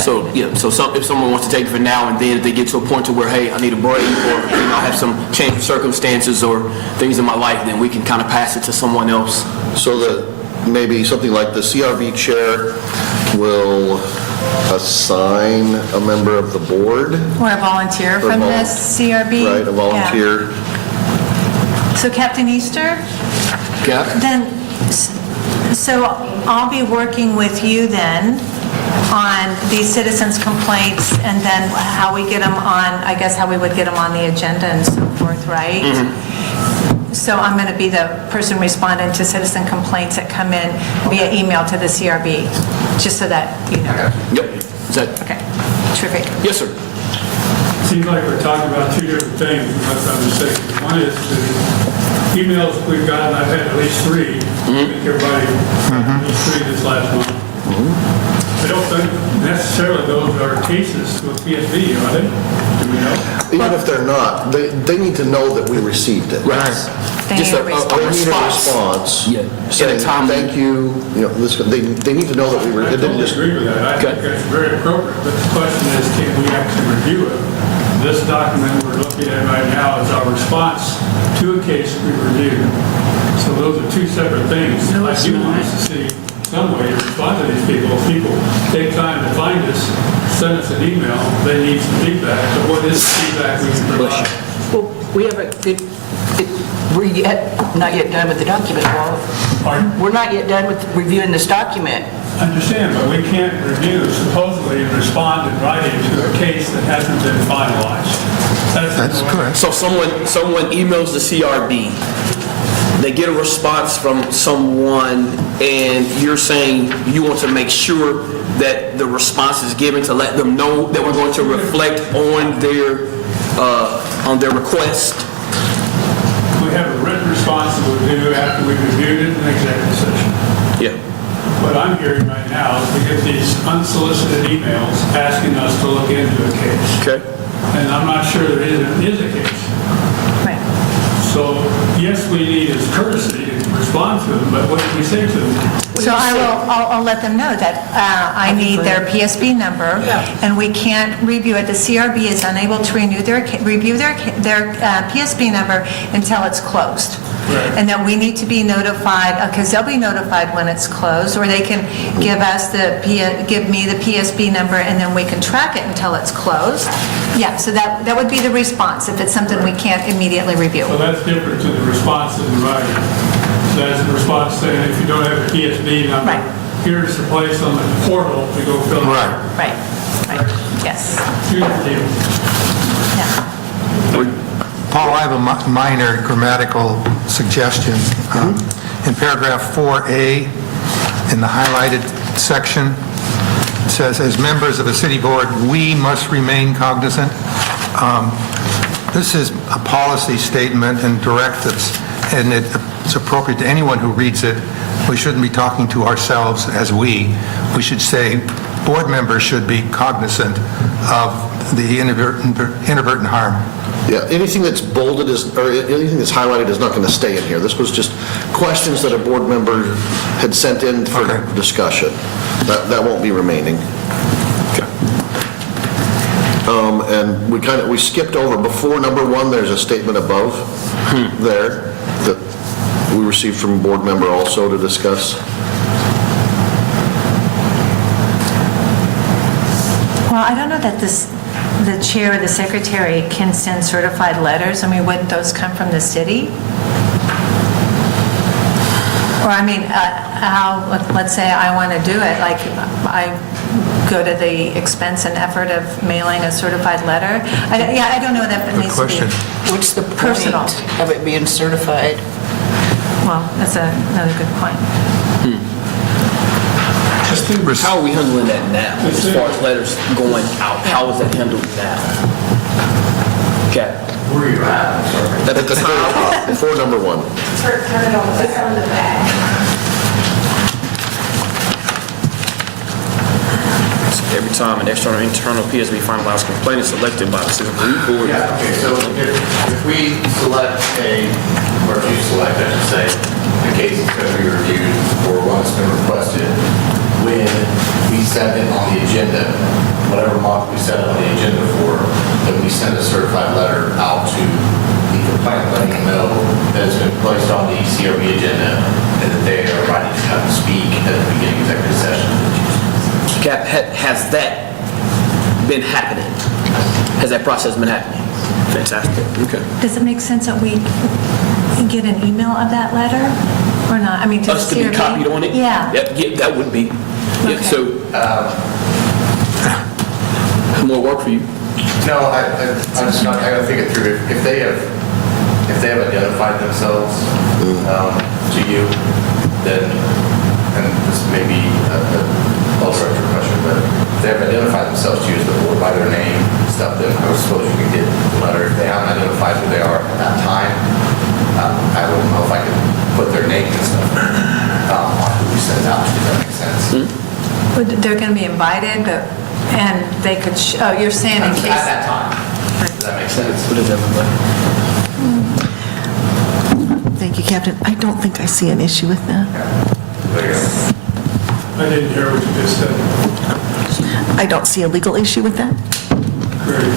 So, yeah, so if someone wants to take it for now, and then if they get to a point to where, hey, I need a break, or, I have some change of circumstances or things in my life, then we can kind of pass it to someone else. So maybe something like the CRB chair will assign a member of the board. Or a volunteer from the CRB. Right, a volunteer. Yeah. So Captain Easter? Yeah. Then, so I'll be working with you then on these citizens' complaints and then how we get them on, I guess how we would get them on the agenda and so forth, right? So I'm going to be the person responding to citizen complaints that come in via email to the CRB, just so that you know. Yep. Is that? Okay, terrific. Yes, sir. Seems like we're talking about two different things, unless I'm mistaken. One is the emails we've gotten, I've had at least three. I think everybody had at least three this last month. I don't think necessarily those are cases with PSB, are they? Do we know? Even if they're not, they need to know that we received it. Right. Just a They need a response. Yeah. Saying, At a time. thank you, they need to know that we were, I it didn't totally just. agree with that. I think that's very appropriate, but the question is, can we actually review it? This document we're looking at right now is our response to a case we reviewed. So those are two separate things. I do want us to see some way to respond to these people. If people take time to find us, send us an email, they need some feedback. But what is the feedback we can provide? Well, we have a good, we're not yet done with the document, Walt. Pardon? We're not yet done with reviewing this document. I understand, but we can't review, supposedly, and respond in writing to a case that hasn't been finalized. That's correct. So someone emails the CRB, they get a response from someone, and you're saying you want to make sure that the response is given to let them know that we're going to reflect on their request. We have a written response that we'll do after we've reviewed it in executive session. Yeah. What I'm hearing right now is we get these unsolicited emails asking us to look into a case. Okay. And I'm not sure there is a case. Right. So, yes, we need his courtesy to respond to them, but what do we say to them? So I'll let them know that I need their PSB number, and we can't review it. The CRB is unable to review their PSB number until it's closed. Right. And that we need to be notified, because they'll be notified when it's closed, or they can give me the PSB number, and then we can track it until it's closed. Yeah, so that would be the response, if it's something we can't immediately review. So that's different to the response in writing. That's the response saying, if you don't have a PSB number, Right. here's the place on the portal to go fill it out. Right, yes. Here's the deal. Yeah. Paul, I have a minor grammatical suggestion. In paragraph 4A, in the highlighted section, it says, as members of the city board, we must remain cognizant. This is a policy statement and directives, and it's appropriate to anyone who reads it. We shouldn't be talking to ourselves as we. We should say, board members should be cognizant of the inadvertent harm. Yeah, anything that's bolded or anything that's highlighted is not going to stay in here. This was just questions that a board member had sent in for discussion. That won't be remaining. And we skipped over, before number 1, there's a statement above there that we received from a board member also to discuss. Well, I don't know that the chair or the secretary can send certified letters. I mean, wouldn't those come from the city? Or, I mean, let's say I want to do it, like, I go to the expense and effort of mailing a certified letter. I don't know that it needs to be What's the point personal. of it being certified? Well, that's another good point. How are we handling that now, as far as letters going out? How is that handled now? Okay. Where are you at? At the top, before number 1. Turn it on the back. Every time an external or internal PSB finalized complaint is selected by the city review board. Yeah, okay, so if we select or if you select, I should say, a case that's going to be reviewed or one that's been requested, when we set it on the agenda, whatever month we set it on the agenda for, then we send a certified letter out to the complainant letting them know that it's been placed on the CRB agenda and that they are ready to come speak at the beginning of executive session. Cap, has that been happening? Has that process been happening? Fantastic. Okay. Does it make sense that we get an email of that letter or not? I mean, to the Us to be CRB? copied on it? Yeah. Yeah, that would be. Yeah, Okay. so, more work for you. No, I'm just not, I gotta think it through. If they have identified themselves to you, then, and this may be a director question, but if they have identified themselves to you as the board by their name, stuff, then I would suppose you could get the letter. If they haven't identified who they are at that time, I wouldn't know if I could put their names and stuff on who we send out to. Does that make sense? But they're going to be invited, and they could, oh, you're saying in At case... that time. Does that make sense? What is everybody? Thank you, Captain. I don't think I see an issue with that. There you go. I didn't hear what you just said. I don't see a legal issue with that. Great.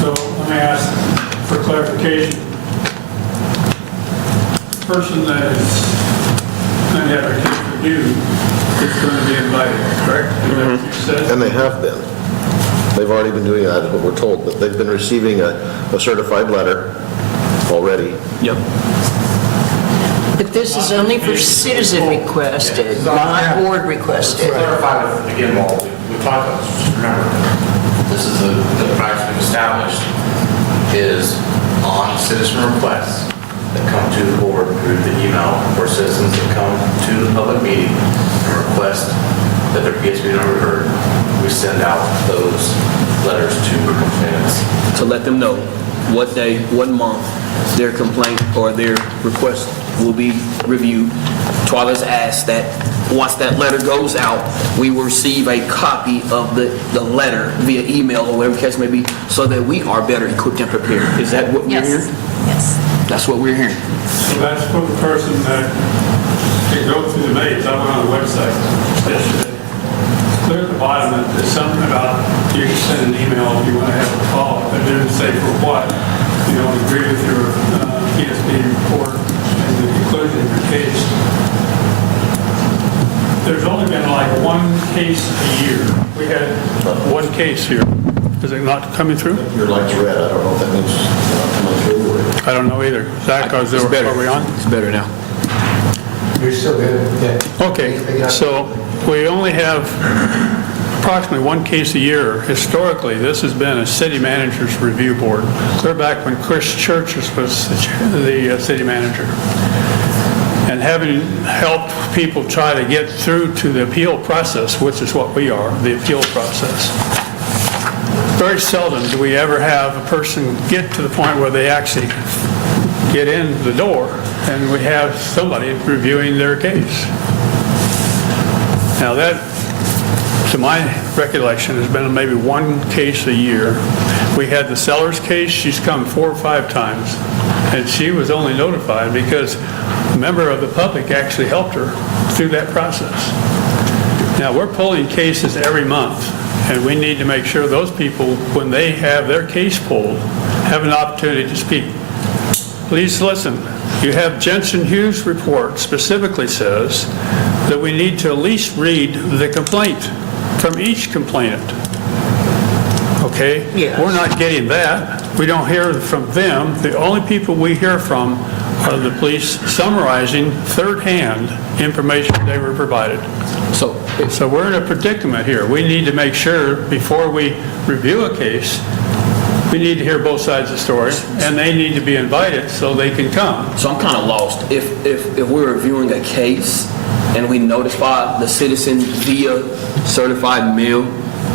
So let me ask for clarification. The person that is going to have a case reviewed is going to be invited, correct? Is that what you said? And they have been. They've already been doing that, is what we're told, that they've been receiving a certified letter already. Yep. But this is only for citizen requested, not board To requested. clarify, again, Walt, we talked about this, just remember, this is the practice we've established is on citizen requests that come to the board through the email, or citizens that come to the public meeting and request that their case be overheard, we send out those letters to the complainants. To let them know what day, what month their complaint or their request will be reviewed. Twyla's asked that once that letter goes out, we will receive a copy of the letter via email or whatever the case may be, so that we are better equipped and prepared. Is that what we're Yes. hearing? Yes. That's what we're hearing. So that's for the person that can go through the maze. I went on the website yesterday. Clear at the bottom that there's something about you can send an email if you want to have a follow-up. It didn't say for what. You don't agree with your PSP report and the conclusion of your case. There's only been like one case a year. We had one case here. Is it not coming through? Your light's red, I don't know if that means it's not coming through or... I don't know either. Zach, It's better. are we on? It's better now. You're still good, yeah. Okay, so we only have approximately one case a year. Historically, this has been a city manager's review board. Clear back when Chris Churches was the city manager. And having helped people try to get through to the appeal process, which is what we are, the appeal process. Very seldom do we ever have a person get to the point where they actually get in the door and we have somebody reviewing their case. Now that, to my recollection, has been maybe one case a year. We had the Sellers case, she's come 4 or 5 times, and she was only notified because a member of the public actually helped her through that process. Now, we're pulling cases every month, and we need to make sure those people, when they have their case pulled, have an opportunity to speak. Please listen. You have Jensen Hughes' report specifically says that we need to at least read the complaint from each complainant. Okay? Yes. We're not getting that. We don't hear from them. The only people we hear from are the police summarizing third-hand information they were provided. So we're in a predicament here. We need to make sure before we review a case, we need to hear both sides of the story, and they need to be invited so they can come. So I'm kind of lost. If we're reviewing a case and we notify the citizen via certified mail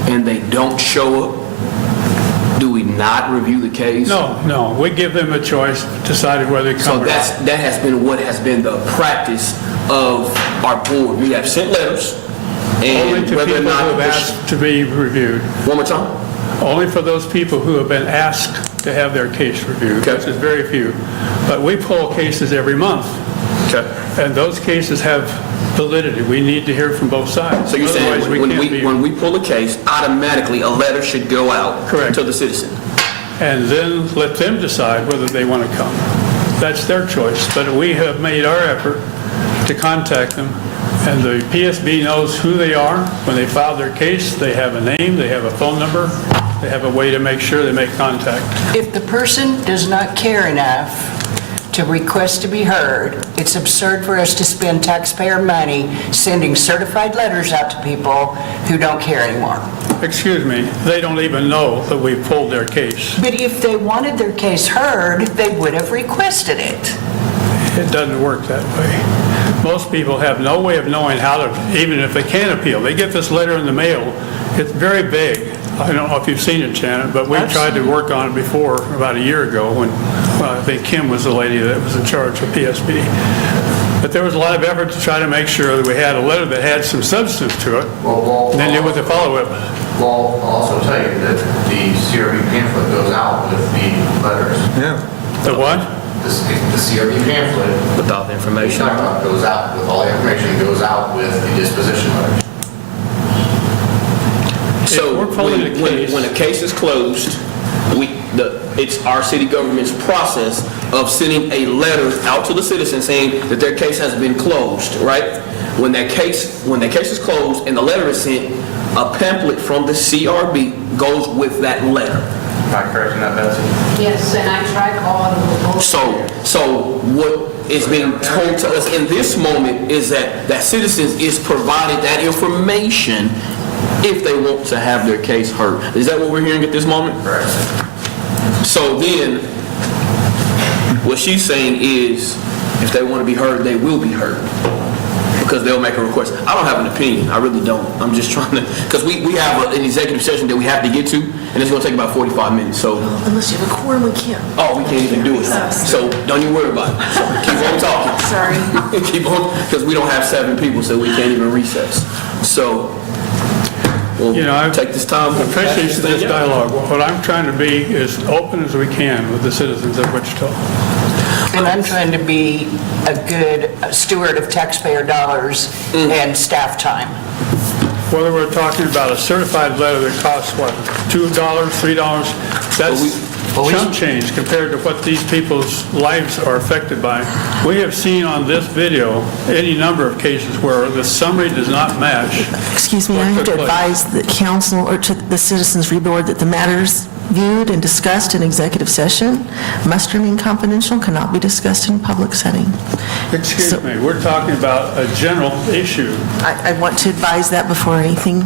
and they don't show up, do we not review the case? No, we give them a choice, decided whether they come So or not. that has been what has been the practice of our board. We have sent letters, Only and to whether or people who have not... asked to be reviewed. One more time? Only for those people who have been asked to have their case reviewed, Okay. which is very few. But we pull cases every month, Okay. and those cases have validity. We need to hear from both sides. So you're saying Otherwise, when we pull a case, automatically a letter should go out Correct. to the citizen? And then let them decide whether they want to come. That's their choice, but we have made our effort to contact them, and the PSB knows who they are. When they file their case, they have a name, they have a phone number, they have a way to make sure they make contact. If the person does not care enough to request to be heard, it's absurd for us to spend taxpayer money sending certified letters out to people who don't care anymore. Excuse me, they don't even know that we pulled their case. But if they wanted their case heard, they would have requested it. It doesn't work that way. Most people have no way of knowing how to, even if they can appeal. They get this letter in the mail, it's very vague. I don't know if you've seen it, Janet, but we tried to work on it before, about a year ago, when I think Kim was the lady that was in charge of PSB. But there was a lot of effort to try to make sure that we had a letter that had some substance to it, and then knew what to follow it. Well, I'll also tell you that the CRB pamphlet goes out with the letters. Yeah. The what? The CRB pamphlet. With all the information. Goes out with all the information, goes out with the disposition letters. So we're pulling a case. when a case is closed, it's our city government's process of sending a letter out to the citizen saying that their case has been closed, right? When that case is closed and the letter is sent, a pamphlet from the CRB goes with that letter. Am I correct in that, Betsy? Yes, and I tried calling them. So what is being told to us in this moment is that citizens is provided that information if they want to have their case heard. Is that what we're hearing at this moment? Correct. So then, what she's saying is, if they want to be heard, they will be heard. Because they'll make a request. I don't have an opinion. I really don't. I'm just trying to, because we have an executive session that we have to get to, and it's going to take about 45 minutes. So, Unless you have a quorum, we can't. oh, we can't even do it. So don't you worry about it. So keep on talking. Sorry. Keep on, because we don't have 7 people, so we can't even recess. So, we'll take this time. I appreciate this dialogue. What I'm trying to be as open as we can with the citizens of Wichita. And I'm trying to be a good steward of taxpayer dollars and staff time. Whether we're talking about a certified letter that costs, what, $2, $3, that's chump change compared to what these people's lives are affected by. We have seen on this video any number of cases where the summary does not match. Excuse me, I have to advise the council or to the Citizens Review Board that the matters viewed and discussed in executive session must remain confidential, cannot be discussed in public setting. Excuse me, we're talking about a general issue. I want to advise that before anything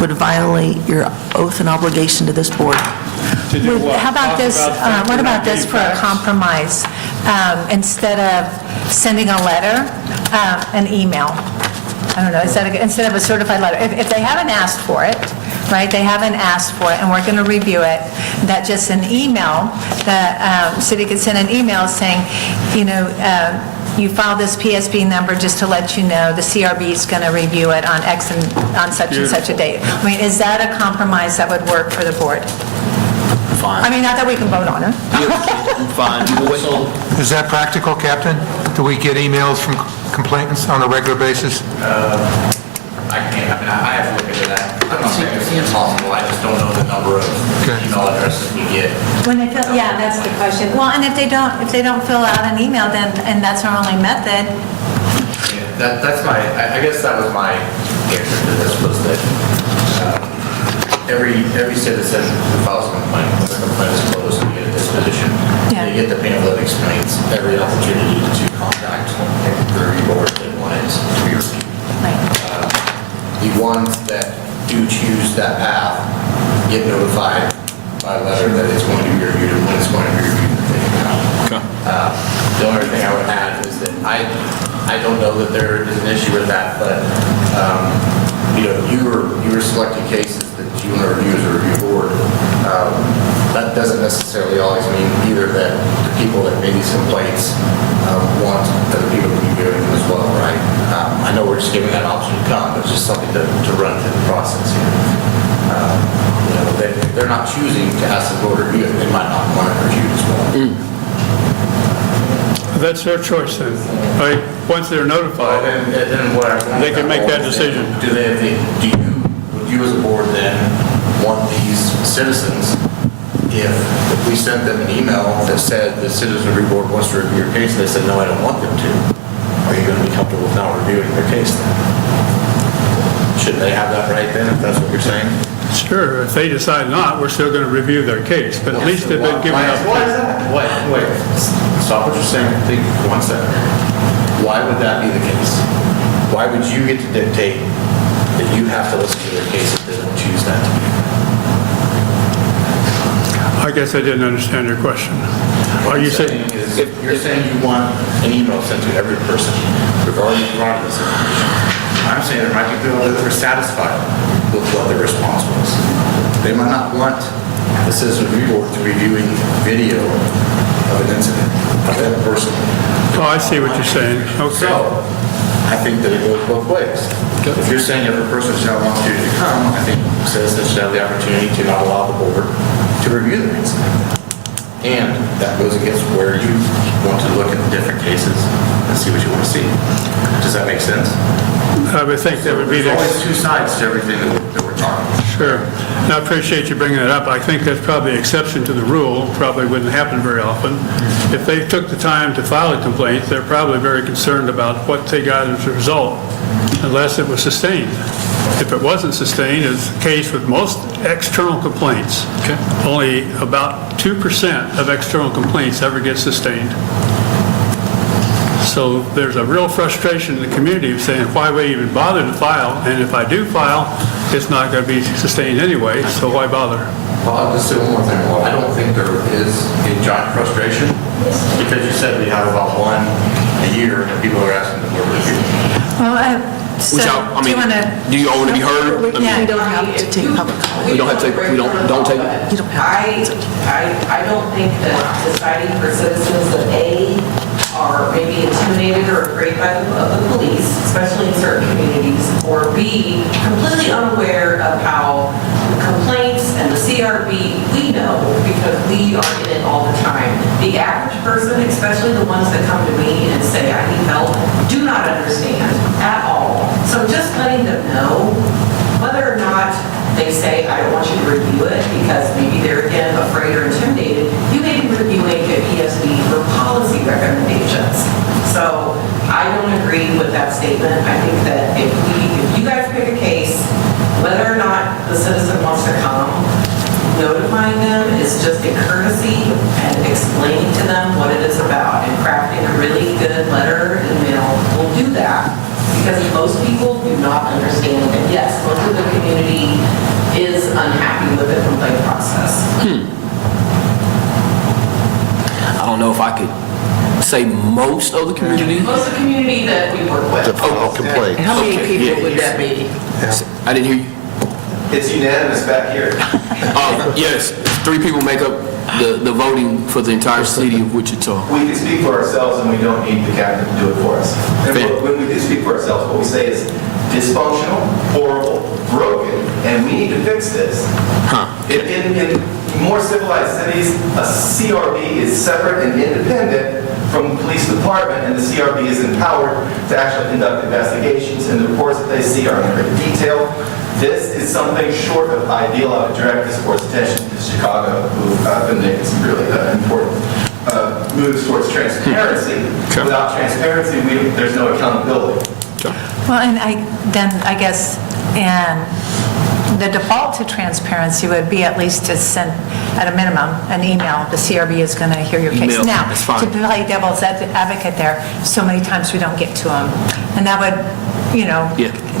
would violate your oath and obligation to this board. To do what? How about Talk this, facts what or about not this getting for a facts? compromise? Instead of sending a letter, an email. I don't know, instead of a certified letter. If they haven't asked for it, right, they haven't asked for it, and we're going to review it, that just an email, the city could send an email saying, you file this PSB number just to let you know, the CRB is going to review it on X and on such and such a date. I mean, is that a compromise that would work for the board? Fine. I mean, not that we can vote on it. Fine. Is that practical, Captain? Do we get emails from complainants on a regular basis? I can't, I have to look into that. I'm not saying it's impossible, I just don't know the number of email addresses we get. When they fill, yeah, that's the question. Well, and if they don't fill out an email, then, and that's our only method. Yeah, that's my, I guess that was my answer to this, was that every citizen who files a complaint, when the complaint is closed and get a disposition, they get the pamphlet that explains every opportunity to contact the review board that wanted to be reviewed. The ones that do choose that path get notified by letter that it's going to be reviewed and when it's going to be reviewed. The only thing I would add is that I don't know that there is an issue with that, but you were selecting cases that you want to review as a review board. That doesn't necessarily always mean either that the people that made these complaints want other people to be doing them as well, right? I know we're just giving that option to come, but it's just something to run through the process here. They're not choosing to ask the board to review it, they might not want it reviewed as well. That's their choice then, right? Once they're notified, they can make that decision. Would you as a board then want these citizens, if we sent them an email that said the Citizens Review Board wants to review your case, and they said, no, I don't want them to, are you going to be comfortable with not reviewing their case then? Shouldn't they have that right then, if that's what you're saying? Sure, if they decide not, we're still going to review their case, but at least they've been given up. Why is that? Wait, stop what you're saying, think 1 second. Why would that be the case? Why would you get to dictate that you have to listen to their case if they don't choose that to be? I guess I didn't understand your question. Are you saying? If you're saying you want an email sent to every person regarding this information, I'm saying there might be people that are satisfied with what their response was. They might not want the Citizen Review Board to reviewing video of an incident, of that person. Oh, I see what you're saying. Okay. So, I think that it goes both ways. If you're saying every person should have an opportunity to come, I think citizens should have the opportunity to not allow the board to review the incident. And that goes against where you want to look at the different cases and see what you want to see. Does that make sense? I would think that would be There's the... always two sides to everything that we're talking about. Sure. And I appreciate you bringing that up. I think that's probably an exception to the rule. Probably wouldn't happen very often. If they took the time to file a complaint, they're probably very concerned about what they got as a result, unless it was sustained. If it wasn't sustained, as the case with most external complaints, only about 2% of external complaints ever get sustained. So there's a real frustration in the community of saying, why would I even bother to file? And if I do file, it's not going to be sustained anyway, so why bother? Well, I'll just say one more thing. Well, I don't think there is a giant frustration because you said we have about one a year that people are asking the board to review. Well, so Which do you want to? do you all want to be heard? We don't have to take public comment. We don't have to take, don't take it? You don't have to. I don't think that deciding for citizens that A, are maybe intimidated or afraid of the police, especially in certain communities, or B, completely unaware of how complaints and the CRB, we know because we are in it all the time. The average person, especially the ones that come to me and say, I need help, do not understand at all. So just letting them know, whether or not they say, I don't want you to review it because maybe they're again afraid or intimidated, you may be reviewing a PSB for policy recommendations. So I don't agree with that statement. I think that if you guys pick a case, whether or not the citizen wants to come, notifying them is just a courtesy and explaining to them what it is about, and crafting a really good letter or email will do that. Because most people do not understand, and yes, most of the community is unhappy with the complaint process. I don't know if I could say most of the community. Most of the community that we work with. Complaint. How many Okay, people yeah, would that be? I didn't hear you. It's unanimous back here. Yes, 3 people make up the voting for the entire city of Wichita. We can speak for ourselves and we don't need the cabinet to do it for us. And Fair. when we do speak for ourselves, what we say is dysfunctional, horrible, broken, and we need to fix this. In more civilized cities, a CRB is separate and independent from the police department, and the CRB is empowered to actually conduct investigations, and the reports that they see are in great detail. This is something short of ideal. I would direct this board's attention to Chicago, who have been making some really important moves towards transparency. Without transparency, there's no accountability. Well, and I guess, and the default to transparency would be at least to send, at a minimum, an email. The CRB is going to hear your case. Email, Now, that's fine. to play devil's advocate there, so many times we don't get to them. And that would,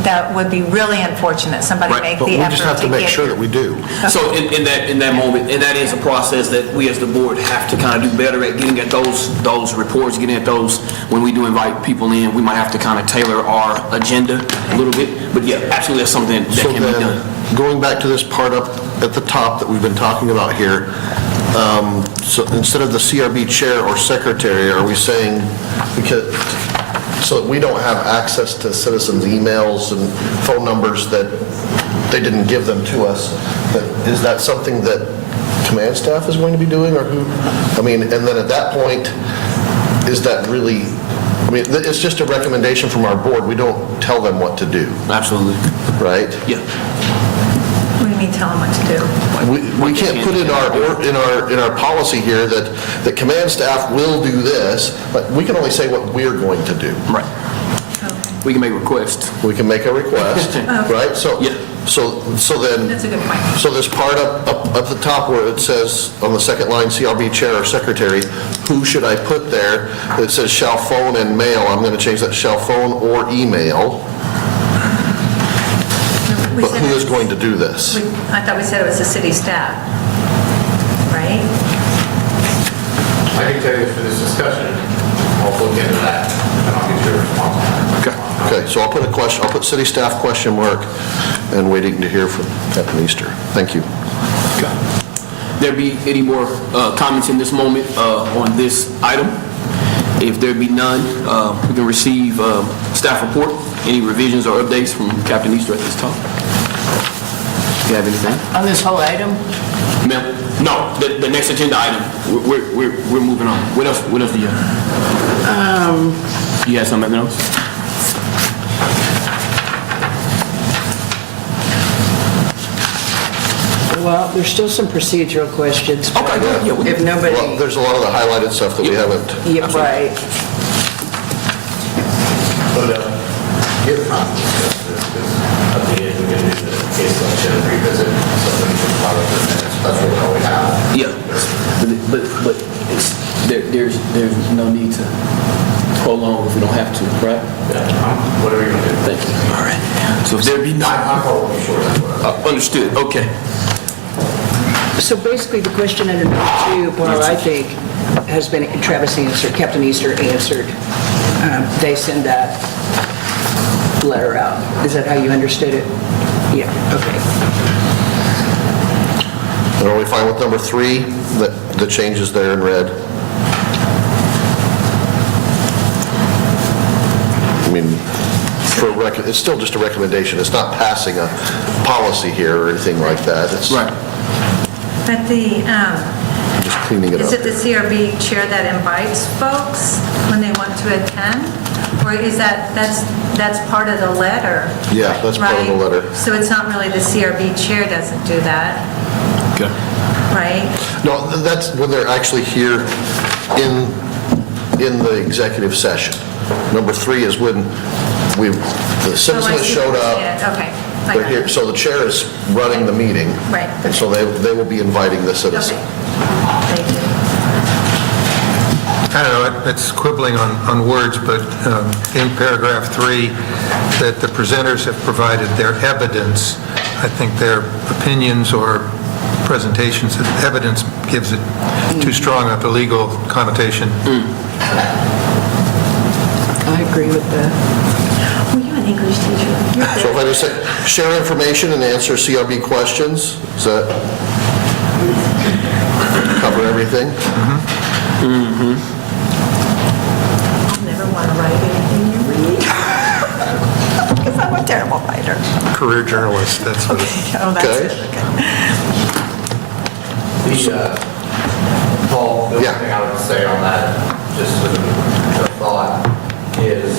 that would be really unfortunate. Somebody Right. make But the we effort just have to make get sure here. that we do. So in that moment, and that is a process that we as the board have to kind of do better at getting at those reports, getting at those, when we do invite people in, we might have to kind of tailor our agenda a little bit. But yeah, absolutely, that's something that So can be then, done. going back to this part up at the top that we've been talking about here, so instead of the CRB chair or secretary, are we saying, because, so that we don't have access to citizens' emails and phone numbers that they didn't give them to us, but is that something that command staff is going to be doing, or who? I mean, and then at that point, is that really, I mean, it's just a recommendation from our board. We don't tell them what to do, Absolutely. right? Yeah. What do you mean tell them what to do? We can't put in our policy here that the command staff will do this, but we can only say what we're going to do. Right. We can make requests. We can make a request, right? So, Yeah. so then. That's a good point. So this part up at the top where it says on the second line, CRB chair or secretary, who should I put there? It says shall phone and mail. I'm going to change that to shall phone or email. We But said who it- is going to do this? I thought we said it was the city staff, right? I can tell you for this discussion, I'll look into that, and I'll get you a response. Okay, so I'll put a question, I'll put city staff question mark and waiting to hear from Captain Easter. Thank you. There be any more comments in this moment on this item? If there be none, we can receive staff report. Any revisions or updates from Captain Easter at this time? You have anything? On this whole item? Ma'am? No, the next agenda item. We're moving on. What else do you have? You have something else? Well, there's still some procedural questions. but Okay, good. Yeah, we- If nobody... Well, there's a lot of the highlighted stuff that we haven't. Yeah, right. But give time to discuss this, because at the end, we're going to do the case selection and revisit something from part of the minutes. That's really all we have. Yeah, but there's no need to prolong if we don't have to, right? Yeah, whatever you're going to do. Thank you. All right. So if there be none, I'm probably sure that's what understood, okay. So basically, the question under number 2, Paul, I think, has been, Travis answered, Captain Easter answered. They send that letter out. Is that how you understood it? Yeah, okay. And are we fine with number 3, the changes there in red? I mean, it's still just a recommendation. It's not passing a policy here or anything like that. It's Right. But just cleaning it is up. it the CRB chair that invites folks when they want to attend? Or is that's part of the letter? Yeah, that's part of the right? letter. So it's not really the CRB chair doesn't do that, Okay. right? No, that's when they're actually here in the executive session. Number 3 is when the citizens showed up. Okay. I They're got here, it. so the chair is running the meeting. Right. And so they will be inviting the citizen. Okay. Thank you. I don't know, it's quibbling on words, but in paragraph 3, that the presenters have provided their evidence. I think their opinions or presentations, evidence gives it too strong of a legal connotation. I agree with that. Were you an English teacher? So if I just say, share information and answer CRB questions, does that cover everything? Never want to write anything you read. Because I'm a terrible writer. Career journalist, that's what it is. Oh, that's Okay. it, okay. Paul, the only Yeah. thing I would say on that, just a thought, is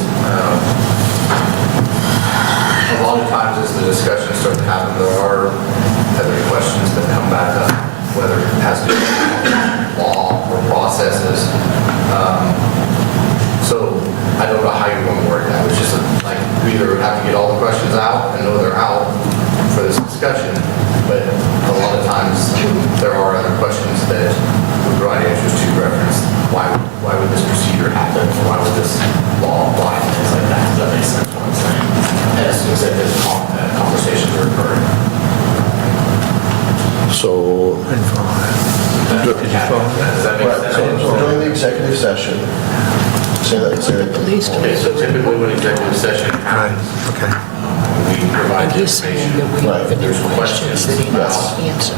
a lot of times as the discussions start to happen, there are other questions that come back up, whether it has to do with law or processes. So I don't know how you want to work that. It's just like, we either have to get all the questions out and know they're out for this discussion, but a lot of times there are other questions that would provide answers to reference. Why would this procedure happen? Why would this law apply? Things like that. Does that make sense what I'm saying? As executive conversations are occurring. So, Does that make sense? so during the executive session, say that. Okay, so typically when executive session Right, happens, okay. we provide information. Right. If there's questions about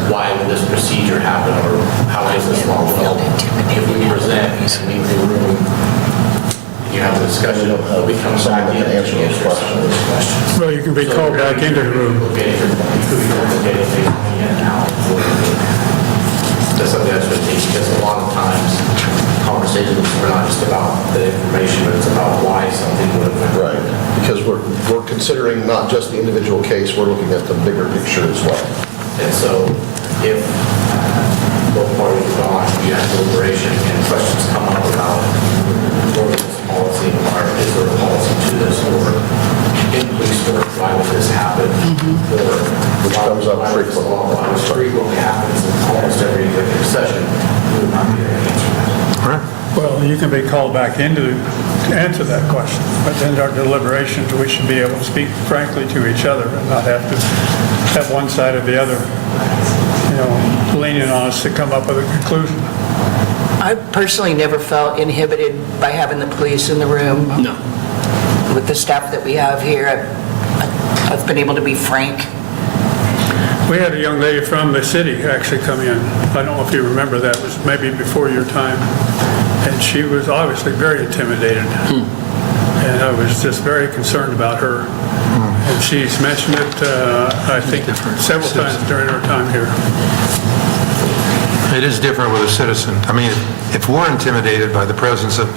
why would this procedure happen or how is this law developed? If we present and leave the room, you have a discussion, nobody comes back in and answers those questions. Well, you can be called back into the room. You could be looking at things in and out. That's something that's going to take, because a lot of times conversations are not just about the information, but it's about why something would have. Right, because we're considering not just the individual case, we're looking at the bigger picture as well. And so if both parties are gone, you have deliberation and questions come up about what is this policy, or is there a policy to this, or police work, why would this happen? Or Which comes up why would this frequently. law, why this frequently happens in almost every executive session, we would not be able to answer that. Well, you can be called back into to answer that question, but in our deliberations, we should be able to speak frankly to each other and not have to have one side or the other, leaning on us to come up with a conclusion. I personally never felt inhibited by having the police in the room. No. With the staff that we have here, I've been able to be frank. We had a young lady from the city actually come in. I don't know if you remember that. It was maybe before your time. And she was obviously very intimidated. And I was just very concerned about her. And she's mentioned it, I think, several times during her time here. It is different with a citizen. I mean, if we're intimidated by the presence of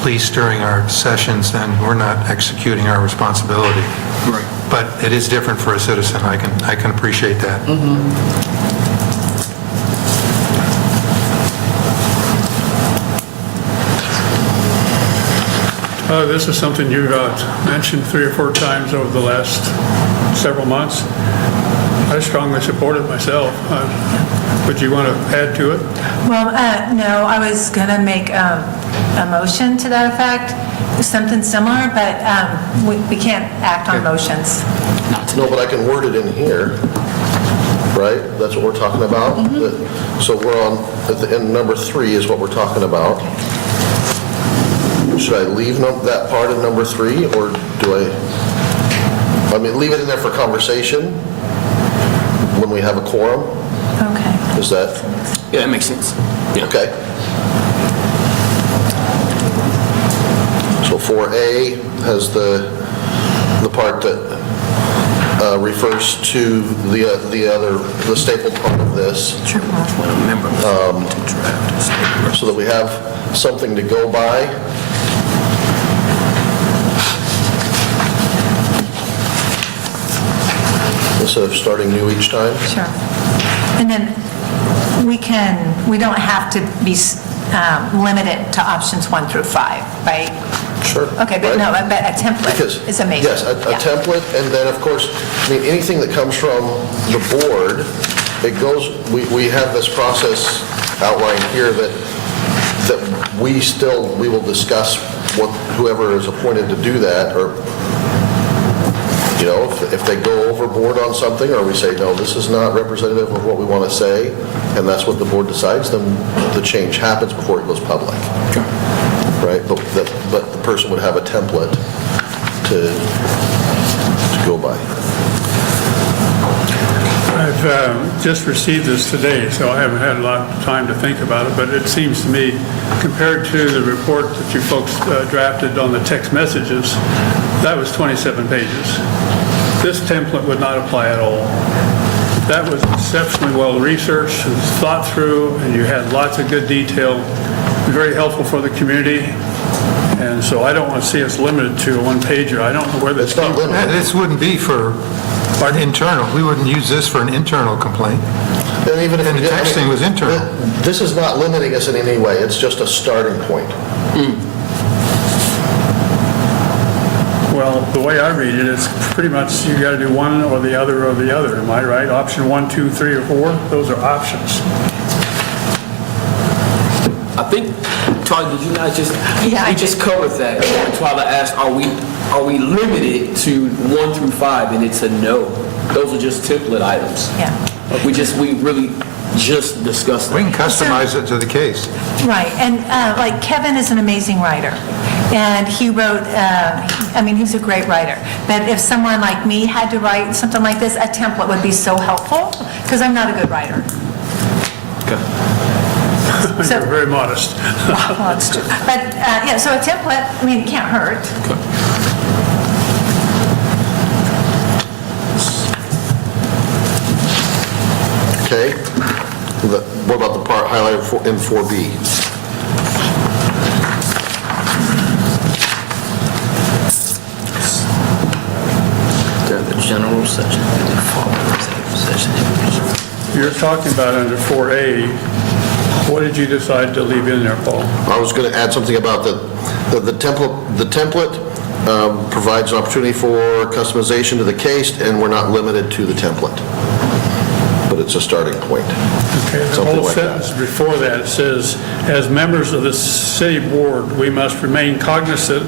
police during our sessions, then we're not executing our responsibility. Right. But it is different for a citizen. I can appreciate that. This is something you mentioned 3 or 4 times over the last several months. I strongly support it myself. Would you want to add to it? Well, no, I was going to make a motion to that effect, something similar, but we can't act on motions. No, but I can word it in here, right? That's what we're talking about? So we're on, at the end, number 3 is what we're talking about. Should I leave that part in number 3, or do I mean, leave it in there for conversation when we have a quorum? Okay. Is that, Yeah, that makes sense. Yeah. okay? So 4A has the part that refers to the stapled part of this. So that we have something to go by. Instead of starting new each time. Sure. And then we don't have to be limited to options 1 through 5, right? Sure. Okay, but Right? no, but a template is amazing. Yes, a Yeah. template, and then, of course, I mean, anything that comes from the board, it goes, we have this process outlined here that we will discuss what, whoever is appointed to do that, or, if they go overboard on something, or we say, no, this is not representative of what we want to say, and that's what the board decides, then the change happens before it goes public. Right? But the person would have a template to go by. I've just received this today, so I haven't had a lot of time to think about it, but it seems to me, compared to the report that you folks drafted on the text messages, that was 27 pages. This template would not apply at all. That was exceptionally well researched and thought through, and you had lots of good detail, very helpful for the community. And so I don't want to see us limited to a one-pager. I don't know where this came from. This wouldn't be for an internal. We wouldn't use this for an internal complaint. And even if And the texting was internal. This is not limiting us in any way. It's just a starting point. Well, the way I read it, it's pretty much you got to do one or the other or the other. Am I right? Option 1, 2, 3, or 4? Those are options. I think, Twyla, did you not just, Yeah, I we just covered that. Twyla asked, are we limited to 1 through 5? And it's a no. Those are just template items. Yeah. We really just discussed that. We can customize it to the case. Right, and like Kevin is an amazing writer, and he wrote, he's a great writer, but if someone like me had to write something like this, a template would be so helpful, because I'm not a good writer. So- You're very modest. Well, that's true. But, so a template, it can't hurt. Okay? What about the part highlighted in 4B? The general session, the following executive session. You're talking about under 4A, what did you decide to leave in there, Paul? I was going to add something about the template provides an opportunity for customization to the case, and we're not limited to the template. But it's a starting point. Okay, the Something whole like sentence that. before that, it says, "As members of the city board, we must remain cognizant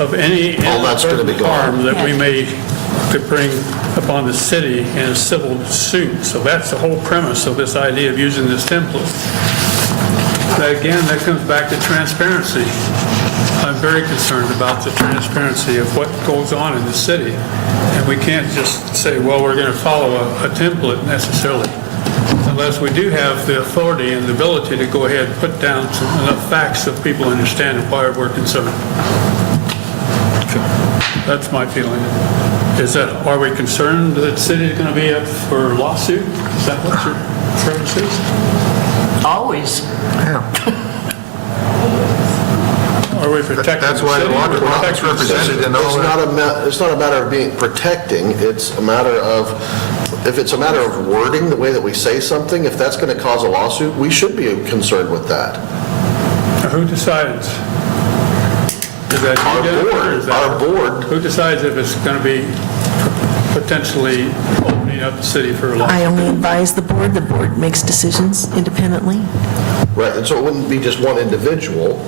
of any All that's gonna be inadvertent gone. harm that we may could bring upon the city in a civil suit." So that's the whole premise of this idea of using this template. But again, that comes back to transparency. I'm very concerned about the transparency of what goes on in the city. And we can't just say, well, we're going to follow a template necessarily, unless we do have the authority and the ability to go ahead and put down enough facts so people understand why we're concerned. That's my feeling. Is that, are we concerned that the city is going to be up for a lawsuit? Is that what your premise is? Always. Are we protecting That's why the city? law We're department's protecting the city. represented in all that. It's not a matter of being protecting, it's a matter of, if it's a matter of wording, the way that we say something, if that's going to cause a lawsuit, we should be concerned with that. Now, who decides? Is that Our you, Jennifer, or board, is that- our board. Who decides if it's going to be potentially opening up the city for a I lawsuit? only advise the board makes decisions independently. Right, and so it wouldn't be just one individual.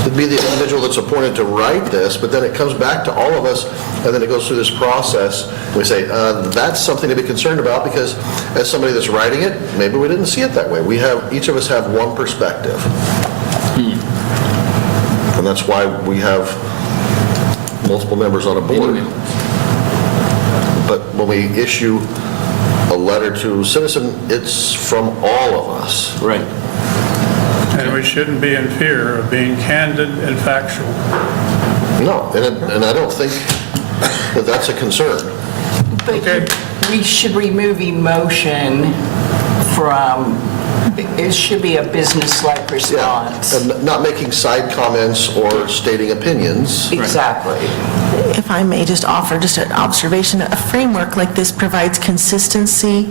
It'd be the individual that's appointed to write this, but then it comes back to all of us, and then it goes through this process. We say, that's something to be concerned about, because as somebody that's writing it, maybe we didn't see it that way. Each of us have one perspective. And that's why we have multiple members on a board. But when we issue a letter to a citizen, it's from all of us. Right. And we shouldn't be in fear of being candid and factual. No, and I don't think that that's a concern. But we should remove emotion from, it should be a business-like response. And not making side comments or stating opinions. Exactly. If I may just offer just an observation, a framework like this provides consistency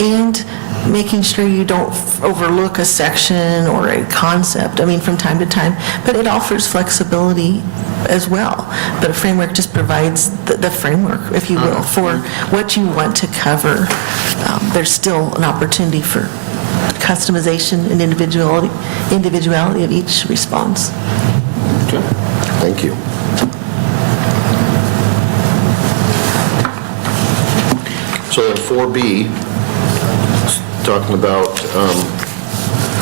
and making sure you don't overlook a section or a concept, I mean, from time to time, but it offers flexibility as well. But a framework just provides the framework, if you will, for what you want to cover. There's still an opportunity for customization and individuality of each response. Thank you. So then 4B, talking about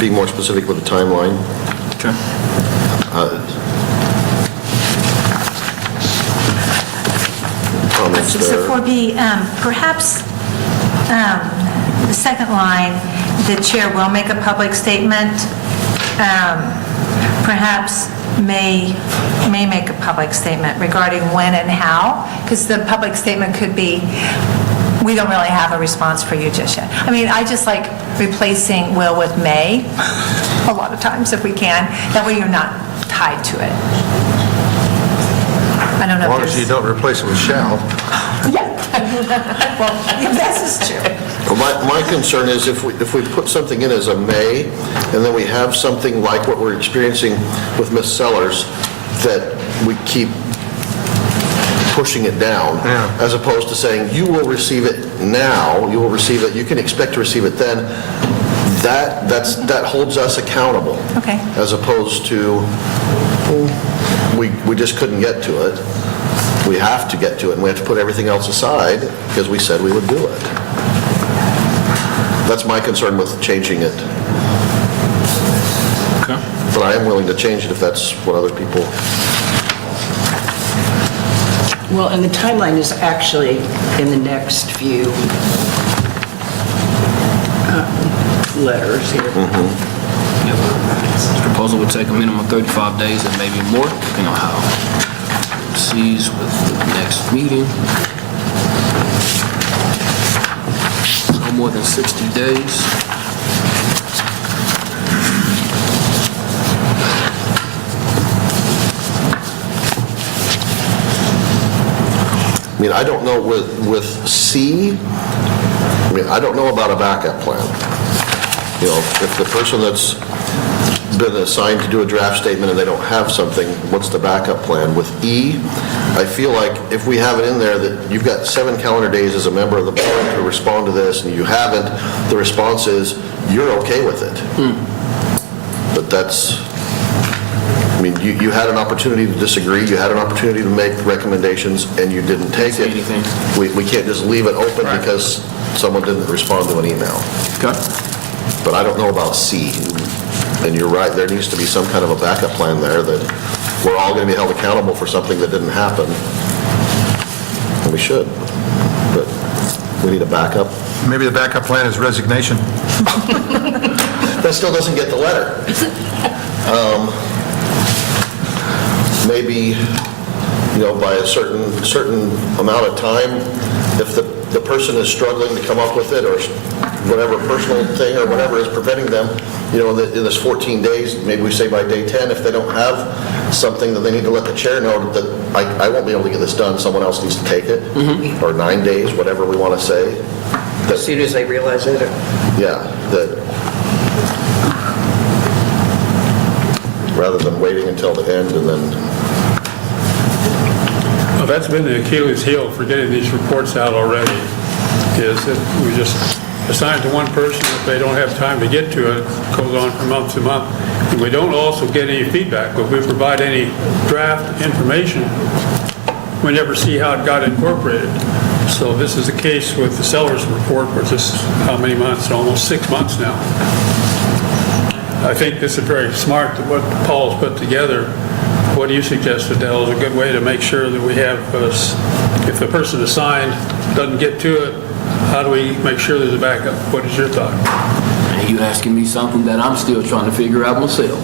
being more specific with the timeline. Comments So there. 4B, perhaps the second line, the chair will make a public statement, perhaps may make a public statement regarding when and how, because the public statement could be, we don't really have a response for you just yet. I mean, I just like replacing will with may a lot of times if we can. That way you're not tied to it. I don't know As long if as there's... you don't replace it with shall. Yeah. Well, this is true. Well, my concern is if we put something in as a may, and then we have something like what we're experiencing with Ms. Sellers, that we keep pushing it down, as opposed to saying, you will receive it now, you will receive it, you can expect to receive it then, that holds us accountable. Okay. As opposed to, we just couldn't get to it. We have to get to it, and we have to put everything else aside because we said we would do it. That's my concern with changing it. Okay. But I am willing to change it if that's what other people... Well, and the timeline is actually in the next few letters here. This proposal would take a minimum of 35 days and maybe more, depending on how it proceeds with the next meeting. No more than 60 days. I mean, I don't know with C, I mean, I don't know about a backup plan. You know, if the person that's been assigned to do a draft statement and they don't have something, what's the backup plan? With E, I feel like if we have it in there that you've got 7 calendar days as a member of the board to respond to this, and you haven't, the response is, you're okay with it. But that's, I mean, you had an opportunity to disagree, you had an opportunity to make recommendations, and you didn't take it. We can't just leave it open because someone didn't respond to an email. Okay. But I don't know about C. And you're right, there needs to be some kind of a backup plan there that we're all going to be held accountable for something that didn't happen. And we should. But we need a backup. Maybe the backup plan is resignation. That still doesn't get the letter. Maybe, by a certain amount of time, if the person is struggling to come up with it, or whatever personal thing or whatever is preventing them, in this 14 days, maybe we say by day 10, if they don't have something, then they need to let the chair know that I won't be able to get this done, someone else needs to take it, or 9 days, whatever we want to say. As soon as they realize it. Yeah, that rather than waiting until the end and then... Well, that's been the Achilles heel for getting these reports out already, is that we just assign it to one person. If they don't have time to get to it, it goes on from month to month. And we don't also get any feedback. But if we provide any draft information, we never see how it got incorporated. So this is the case with the seller's report, which is how many months? Almost 6 months now. I think this is very smart, what Paul's put together. What you suggested, Dell, is a good way to make sure that we have, if the person assigned doesn't get to it, how do we make sure there's a backup? What is your thought? You asking me something that I'm still trying to figure out myself.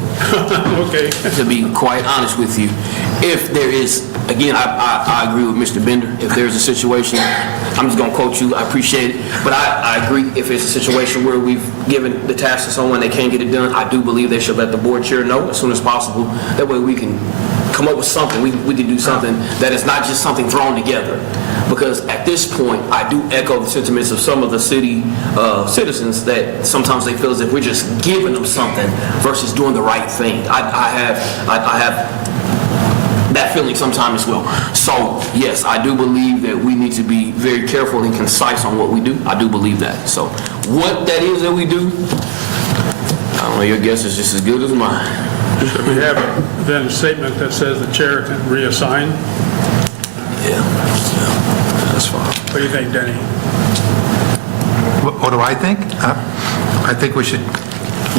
Okay. To be quite honest with you, if there is, again, I agree with Mr. Bender. If there's a situation, I'm just going to quote you, I appreciate it, but I agree if it's a situation where we've given the task to someone, they can't get it done, I do believe they should let the board chair know as soon as possible. That way we can come up with something, we can do something that is not just something thrown together. Because at this point, I do echo the sentiments of some of the city citizens that sometimes they feel as if we're just giving them something versus doing the right thing. I have that feeling sometimes as well. So yes, I do believe that we need to be very careful and concise on what we do. I do believe that. So what that is that we do, I don't know, your guess is just as good as mine. Should we have then a statement that says the chair can reassign? Yeah, that's fine. What do you think, Denny? What do I think? I think we should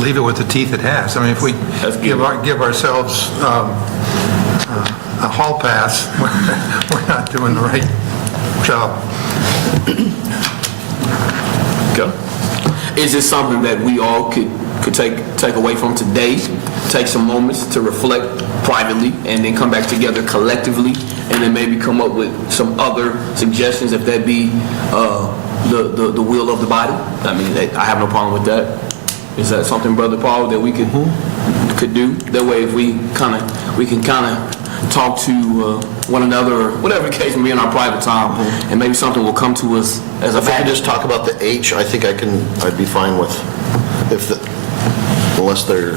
leave it with the teeth it has. I mean, if we give ourselves a hall pass, we're not doing the right job. Okay. Is this something that we all could take away from today, take some moments to reflect privately, and then come back together collectively, and then maybe come up with some other suggestions, if that be the will of the body? I mean, I have no problem with that. Is that something, Brother Paul, that we could do? That way, if we can kind of talk to one another, or whatever the case may be in our private time, and maybe something will come to us as a If we fact. could just talk about the H, I think I'd be fine with, unless they're,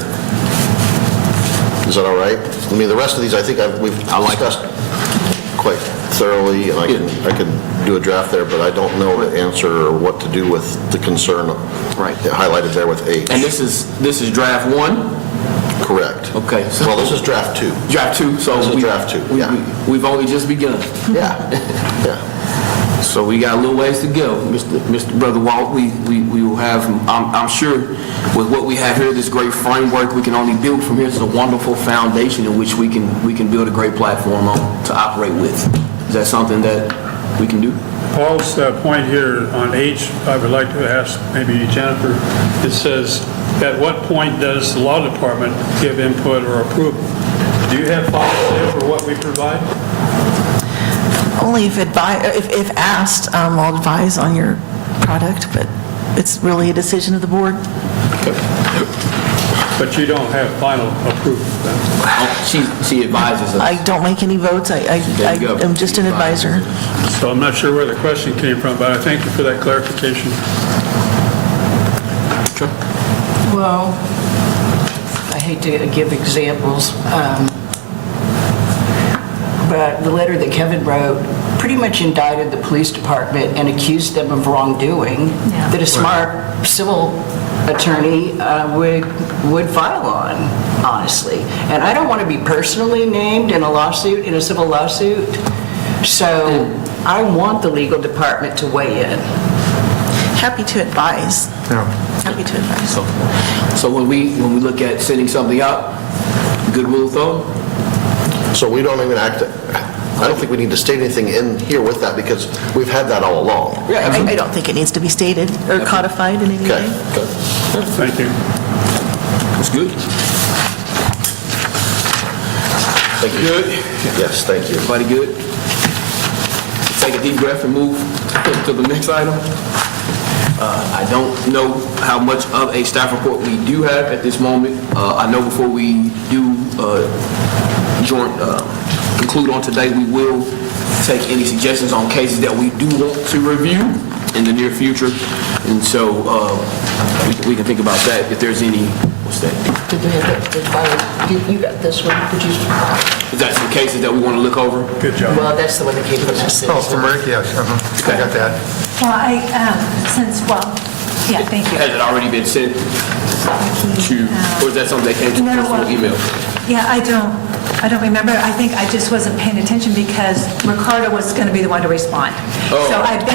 is that all right? I mean, the rest of these, I think we've discussed quite thoroughly, and I can do a draft there, but I don't know the answer or what to do with the concern highlighted there with H. And this is draft 1? Correct. Okay. Well, this is draft 2. Draft 2, so This is draft 2, yeah. We've only just begun. Yeah, yeah. So we got a little ways to go, Mr. Brother Walt. We will have, I'm sure, with what we have here, this great framework we can only build from here. It's a wonderful foundation in which we can build a great platform on to operate with. Is that something that we can do? Paul's point here on H, I would like to ask maybe Jennifer, it says, at what point does the law department give input or approval? Do you have policy for what we provide? Only if asked, I'll advise on your product, but it's really a decision of the board. But you don't have final approval then? She advises us. I don't make any votes. I am just an advisor. So I'm not sure where the question came from, but I thank you for that clarification. Well, I hate to give examples, but the letter that Kevin wrote pretty much indicted the police department and accused them of wrongdoing Yeah. that a smart civil attorney would file on, honestly. And I don't want to be personally named in a lawsuit, in a civil lawsuit, so I want the legal department to weigh in. Happy to advise. Happy to advise. So when we look at sending something out, good rule of thumb? So we don't even I don't think we need to state anything in here with that because we've had that all along. I don't think it needs to be stated or codified in any Okay. way. Thank you. That's good. Thank you. Good? Yes, thank you. Everybody good? Take a deep breath and move to the next item. I don't know how much of a staff report we do have at this moment. I know before we do conclude on today, we will take any suggestions on cases that we do want to review in the near future. And so we can think about that if there's any, what's that? Did you you got this one? Did you? Is that some cases that we want to look over? Good job. Well, that's the one that came from us. Oh, from Rick, yes, I got that. Well, yeah, thank you. Has it already been sent to, or is that something that came to No, personal well- email? Yeah, I don't remember. I think I just wasn't paying attention because Ricardo was going to be the one to respond. Oh. So I have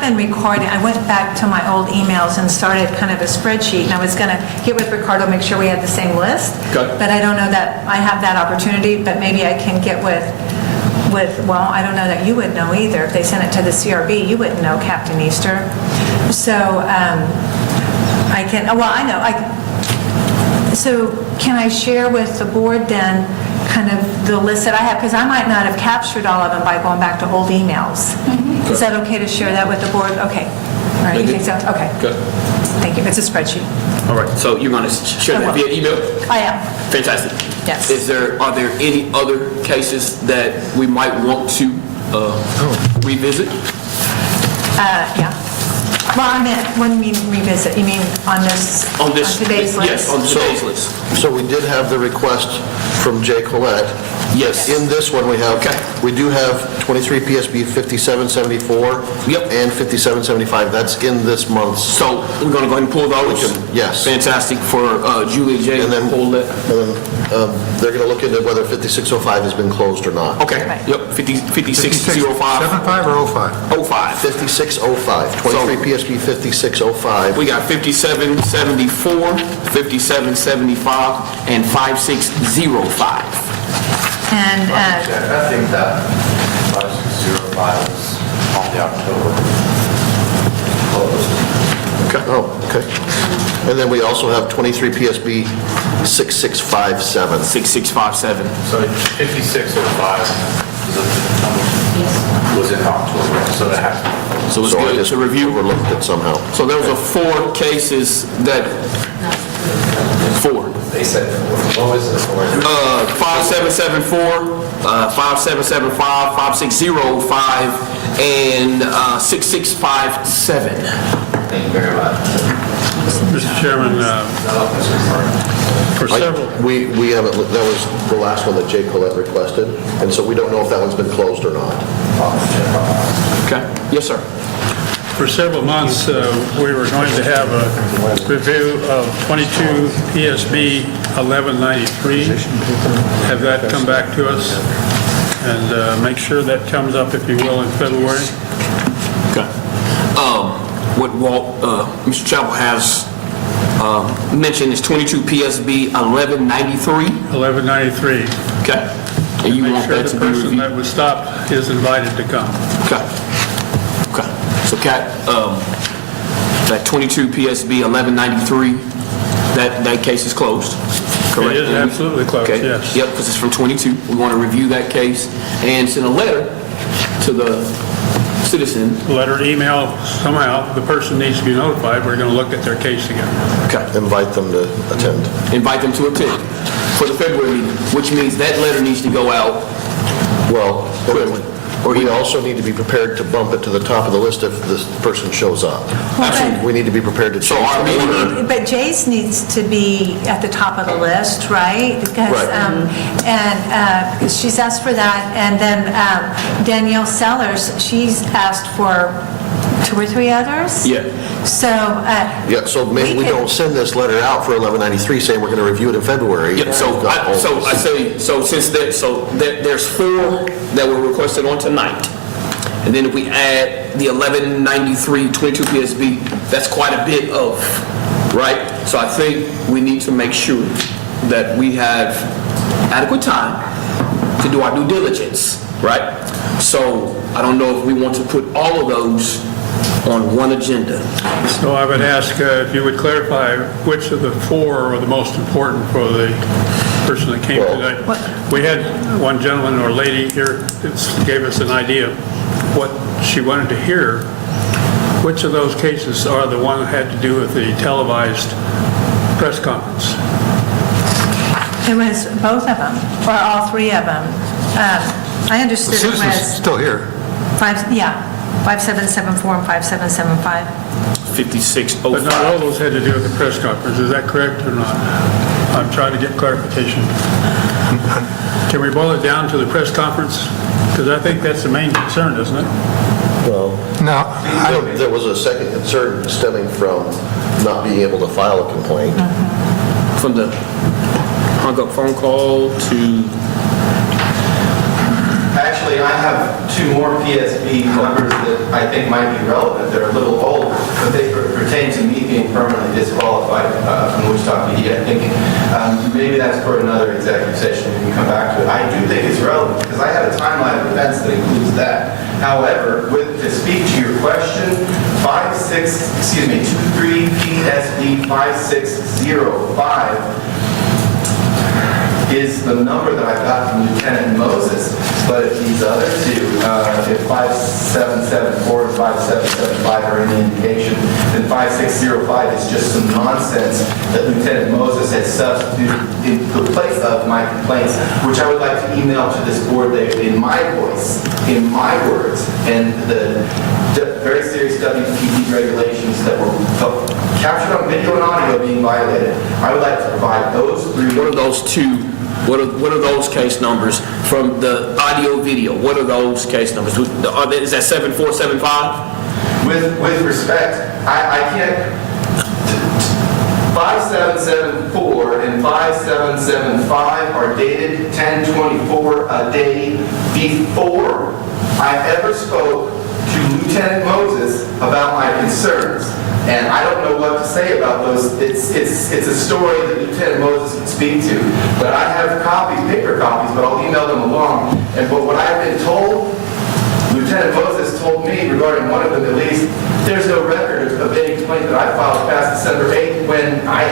been recording. I went back to my old emails and started kind of a spreadsheet, and I was going to get with Ricardo, make sure we had the same list. Okay. But I don't know that I have that opportunity, but maybe I can get with, well, I don't know that you would know either. If they sent it to the CRB, you wouldn't know, Captain Easter. So I can, well, I know. So can I share with the board then kind of the list that I have? Because I might not have captured all of them by going back to old emails. Is that okay to share that with the board? Okay. All right, you think so? Okay. Good. Thank you. It's a spreadsheet. All right, so you're going to share that via email? I am. Fantastic. Yes. Are there any other cases that we might want to revisit? Yeah. Well, I meant, when you mean revisit, you mean on today's list? Yes, on today's list. So we did have the request from Jay Collette. Yes. In this one, we do have 23 PSB 5774 Yep. and 5775. That's in this month's. So we're going to go ahead and pull those? Yes. Fantastic for Julie J. And then Pull that. they're going to look into whether 5605 has been closed or not. Okay, Right. yep, 5605. 75 or 05? 05. 5605, 23 PSB 5605. We got 5774, 5775, and 5605. And, I think that 5605 is on the October closed. Oh, okay. And then we also have 23 PSB 6657. 6657. So 5605 was in October, so that has. So it's So I good just to review. overlooked it somehow. So there was 4 cases that, 4. They said, what was the fourth? 5774, 5775, 5605, and 6657. Thank you very much. Mr. Chairman, for several, We haven't, that was the last one that Jay Collette requested, and so we don't know if that one's been closed or not. Okay, yes, sir. for several months, we were going to have a review of 22 PSB 1193. Have that come back to us, and make sure that comes up, if you will, in February. Okay. What Mr. Chappell has mentioned is 22 PSB 1193. 1193. Okay. And you Make want sure that the to be person reviewed? that was stopped is invited to come. Okay. Okay. So Kat, that 22 PSB 1193, that case is closed, correct? It is absolutely closed, Okay. yes. Yep, because it's from 22. We want to review that case and send a letter to the citizen. Letter, email, somehow, the person needs to be notified. We're going to look at their case again. Okay. Invite them to attend. Invite them to attend for the February meeting, which means that letter needs to go out Well, quickly. We also need to be prepared to bump it to the top of the list if this person shows up. Absolutely. We need to be prepared to change our the order. But Jay's needs to be at the top of the list, right? Because, Right. because she's asked for that, and then Danielle Sellers, she's asked for 2 or 3 others? Yeah. So, Yeah, so maybe we could- don't send this letter out for 1193 saying we're going to review it in February. Yeah, so We've got all I this. say, there's 4 that were requested on tonight. And then if we add the 1193, 22 PSB, that's quite a bit of, right? So I think we need to make sure that we have adequate time to do our due diligence, right? So I don't know if we want to put all of those on one agenda. So I would ask if you would clarify which of the 4 are the most important for the person that came today. We had one gentleman or lady here that gave us an idea of what she wanted to hear. Which of those cases are the one that had to do with the televised press conference? it was both of them, or all 3 of them. I The understood it citizen's was still here. 5774 and 5775. 5605. But not all those had to do with the press conference, is that correct or not? I'm trying to get clarification. Can we boil it down to the press conference? Because I think that's the main concern, isn't it? Well, No, I don't, there was a second concern stemming from not being able to file a complaint. From the hung up phone call to, Actually, I have 2 more PSB numbers that I think might be relevant. They're a little old, but they pertain to me being permanently disqualified from Wichita PD. I think maybe that's for another executive session. We can come back to it. I do think it's relevant because I have a timeline of events that includes that. However, to speak to your question, 23 PSB 5605 is the number that I got from Lieutenant Moses, but if these other 2, if 5774 and 5775 are any indication, then 5605 is just some nonsense that Lieutenant Moses had substituted in the place of my complaints, which I would like to email to this board in my voice, in my words, and the very serious WPD regulations that were captured on video and audio being violated. I would like to provide those 3. what are those 2? What are those case numbers from the audio video? What are those case numbers? Is that 7475? With respect, I can't, 5774 and 5775 are dated 10/24, a day before I ever spoke to Lieutenant Moses about my concerns. And I don't know what to say about those. It's a story that Lieutenant Moses can speak to. But I have copies, paper copies, but I'll email them along. But what I've been told, Lieutenant Moses told me regarding one of them at least, there's no record of any complaint that I filed past December 8th when I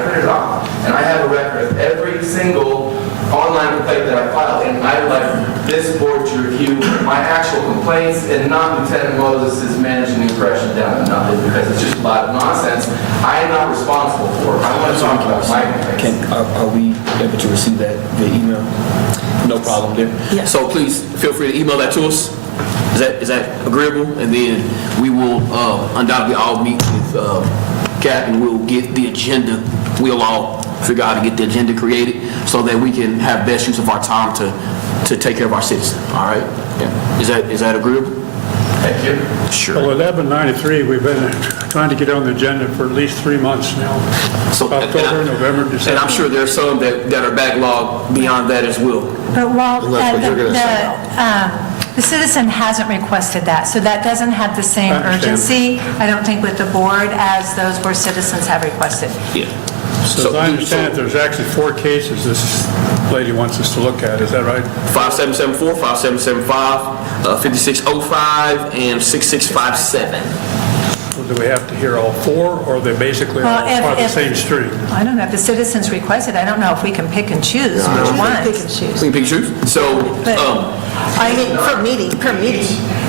printed it off. And I have a record of every single online complaint that I filed. And I would like this board to review my actual complaints and not Lieutenant Moses' managing the impression down to nothing because it's just a lot of nonsense I am not responsible for. I want to talk about my complaints. Are we able to receive that via email? No problem there. Yes. So please feel free to email that to us. Is that agreeable? And then we will undoubtedly all meet with Cap and we'll get the agenda. We'll all figure out how to get the agenda created so that we can have best use of our time to take care of our citizens. All right? Yeah. Is that agreeable? Thank you. Sure. Well, 1193, we've been trying to get on the agenda for at least 3 months now. So, October, November, December. And I'm sure there's some that are backlogged beyond that as well. But Walt, Unless what you're gonna say. the citizen hasn't requested that, so that doesn't have the same I understand. urgency, I don't think, with the board as those where citizens have requested. Yeah. So as I understand it, there's actually 4 cases this lady wants us to look at, is that right? 5774, 5775, 5605, and 6657. Or do we have to hear all 4, or are they basically all Well, part of the same stream? I don't know, if the citizens requested, I don't know if we can pick and choose which Pick and ones. choose. Clean pictures. So, But- I mean, per meeting.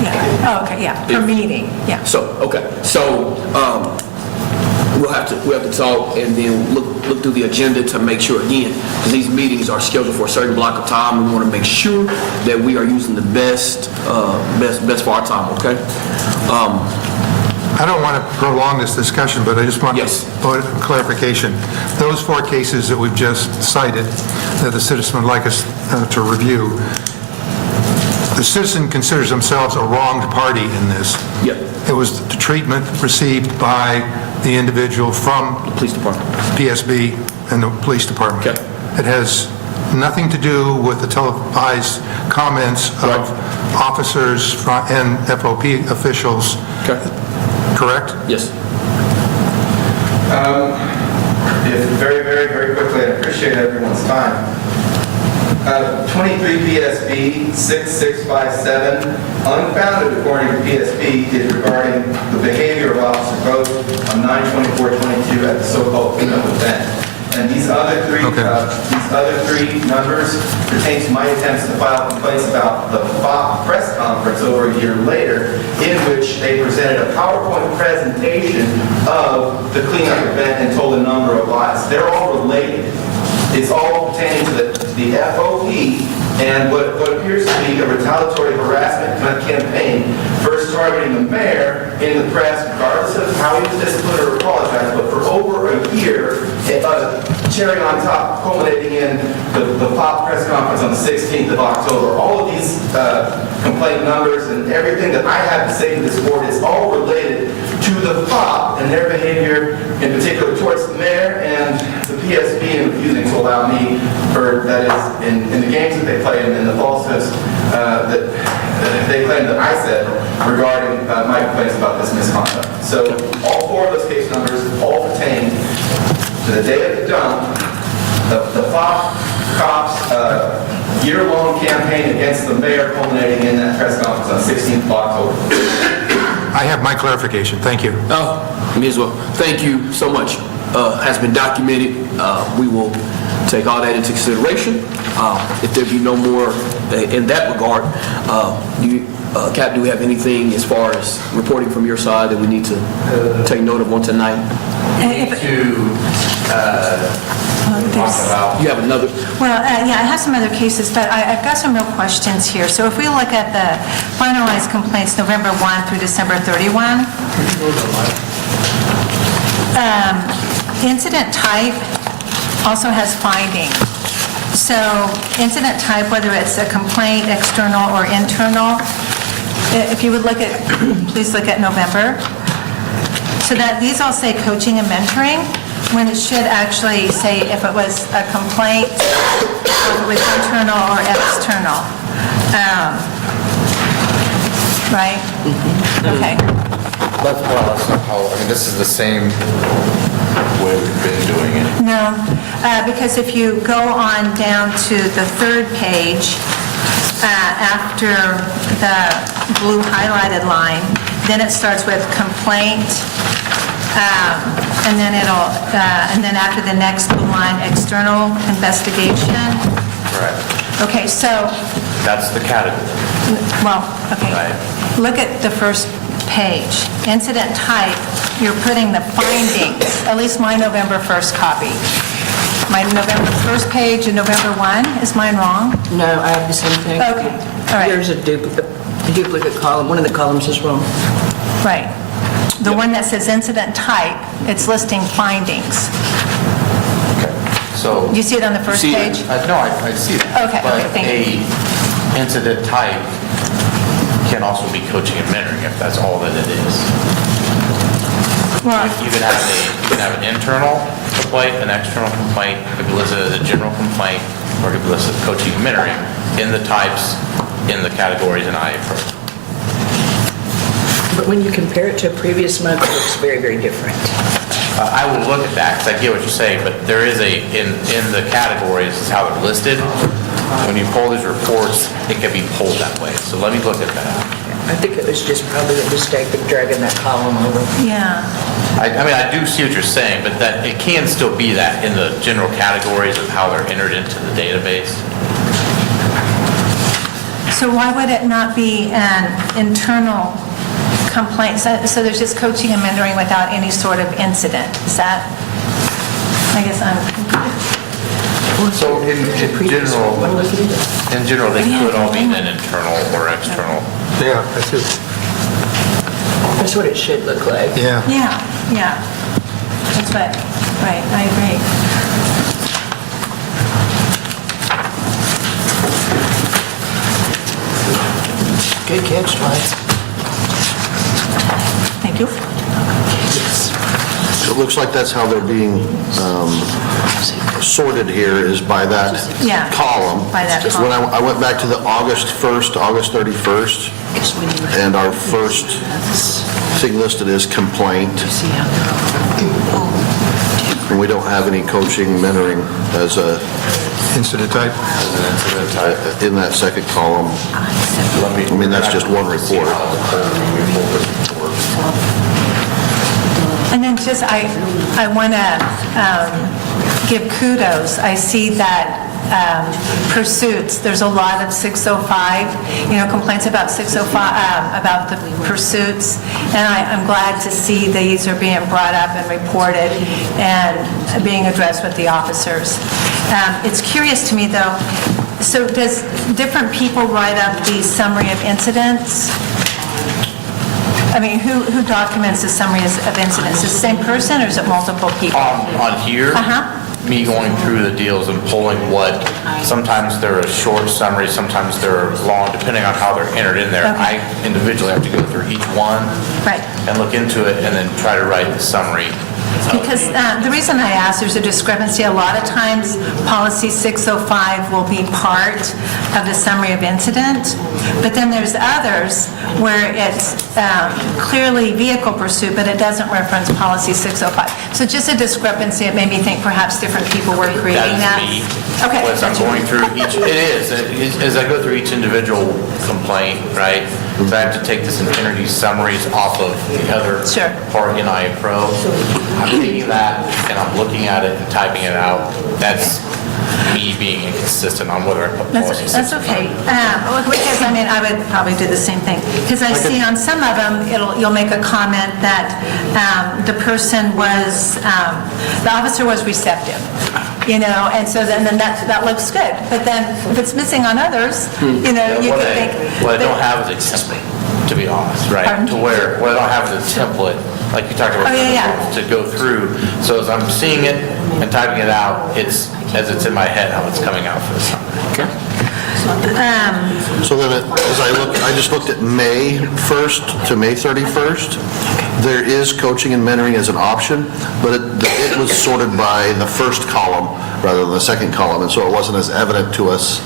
Yeah, oh, okay, yeah, per meeting, yeah. okay. So, we'll have to talk and then look through the agenda to make sure, again, because these meetings are scheduled for a certain block of time. We want to make sure that we are using the best for our time, okay? I don't want to prolong this discussion, but I just want clarification. Those 4 cases that we've just cited that the citizen would like us to review, the citizen considers themselves a wronged party in this. Yep. It was the treatment received by the individual from The police department. PSB and the police department. Okay. It has nothing to do with the televised comments of officers and FOP officials. Okay. Correct? Yes. If very, very, very quickly, I appreciate everyone's time. 23 PSB 6657, unfounded according to PSB, is regarding the behavior of Officer Vogt on 9/24/22 at the so-called cleanup event. And these other three numbers pertain to my attempts to file complaints about the FOP press conference over a year later, in which they presented a PowerPoint presentation of the cleanup event and told a number of lies. They're all related. It's all pertaining to the FOP and what appears to be a retaliatory harassment campaign, first targeting the mayor in the press, regardless of how he was disciplined or apologized, but for over a year, cherry on top, culminating in the POP press conference on the 16th of October. All of these complaint numbers and everything that I have to say to this board is all related to the POP and their behavior, in particular towards the mayor and the PSB, in refusing to allow me, or that is, in the games that they play and the falsehoods that they claim that I said regarding my complaints about this misconduct. So all 4 of those case numbers all pertain to the day of the dump, the FOP cops' year-long campaign against the mayor culminating in that press conference on 16th of October. I have my clarification. Thank you. Oh, me as well. Thank you so much. Has been documented. We will take all that into consideration. If there be no more in that regard, Cap, do we have anything as far as reporting from your side that we need to take note of on tonight? You have another? Well, yeah, I have some other cases, but I've got some real questions here. So if we look at the finalized complaints, November 1 through December 31, incident type also has findings. So incident type, whether it's a complaint, external or internal, if you would look at, please look at November. So that these all say coaching and mentoring, when it should actually say if it was a complaint, if it was internal or external. Right? Okay. That's more or less how, I mean, this is the same way we've been doing it. No, because if you go on down to the 3rd page, after the blue highlighted line, then it starts with complaint, and then and then after the next blue line, external investigation. Right. Okay, so, That's the category. well, okay. Right. Look at the first page. Incident type, you're putting the findings, at least my November 1st copy. My November 1st page and November 1, is mine wrong? No, I have the same thing. Okay, all right. There's a duplicate column. One of the columns is wrong. Right. The one that says incident type, it's listing findings. Okay. So. Do you see it on the first see it? page? No, I see that. Okay, okay, thank you. But a incident type can also be coaching and mentoring if that's all that it is. Well, You can have an internal complaint, an external complaint, it could be listed as a general complaint, or it could be listed as coaching and mentoring in the types, in the categories in IAPRO. But when you compare it to a previous month, it looks very, very different. I will look at that, because I get what you're saying, but there is in the categories, is how they're listed. When you pull these reports, it can be pulled that way. So let me look at that. I think it was just probably a mistake of dragging that column over. yeah. I mean, I do see what you're saying, but that, it can still be that in the general categories of how they're entered into the database. So why would it not be an internal complaints, so there's just coaching and mentoring without any sort of incident. Is that, I guess I'm, So in general, they could all be then internal or external. Yeah, that's it. That's what it should look like. Yeah. yeah. That's what, right, I agree. Good catch, Mike. Thank you. So it looks like that's how they're being sorted here, is by that Yeah, column. by that So when column. I went back to the August 1st, August 31st, and our first thing listed is complaint. And we don't have any coaching, mentoring as a, Incident type. in that second column. I mean, that's just one report. And then just, I want to give kudos. I see that pursuits, there's a lot of 605, complaints about 605, about the pursuits, and I'm glad to see these are being brought up and reported and being addressed with the officers. It's curious to me, though, so does different people write up the summary of incidents? I mean, who documents the summary of incidents? Is it the same person, or is it multiple people? On here, me going through the deals and pulling what, sometimes they're a short summary, sometimes they're long, depending on how they're entered in there. Okay. I individually have to go through each one Right. and look into it and then try to write the summary. Because the reason I ask, there's a discrepancy. A lot of times, policy 605 will be part of the summary of incident, but then there's others where it's clearly vehicle pursuit, but it doesn't reference policy 605. So just a discrepancy, it made me think perhaps different people were creating that. That is me. Okay. As I'm going through each, it is, as I go through each individual complaint, right? So I have to take this and enter these summaries off of the other Sure. part in IA Pro. I'm taking that and I'm looking at it and typing it out. That's me being inconsistent on whether I put policy. That's okay. Because, I mean, I would probably do the same thing. Because I see on some of them, you'll make a comment that the person was, the officer was receptive, and so then that looks good. But then if it's missing on others, you could think. What I don't have is a template, to be honest, right? Pardon? To where, what I don't have is a template, like you talked about, Oh, yeah. to go through. So as I'm seeing it and typing it out, it's, as it's in my head, how it's coming out for the summer. Okay. So then, as I just looked at May 1st to May 31st. There is coaching and mentoring as an option, but it was sorted by the first column rather than the second column, and so it wasn't as evident to us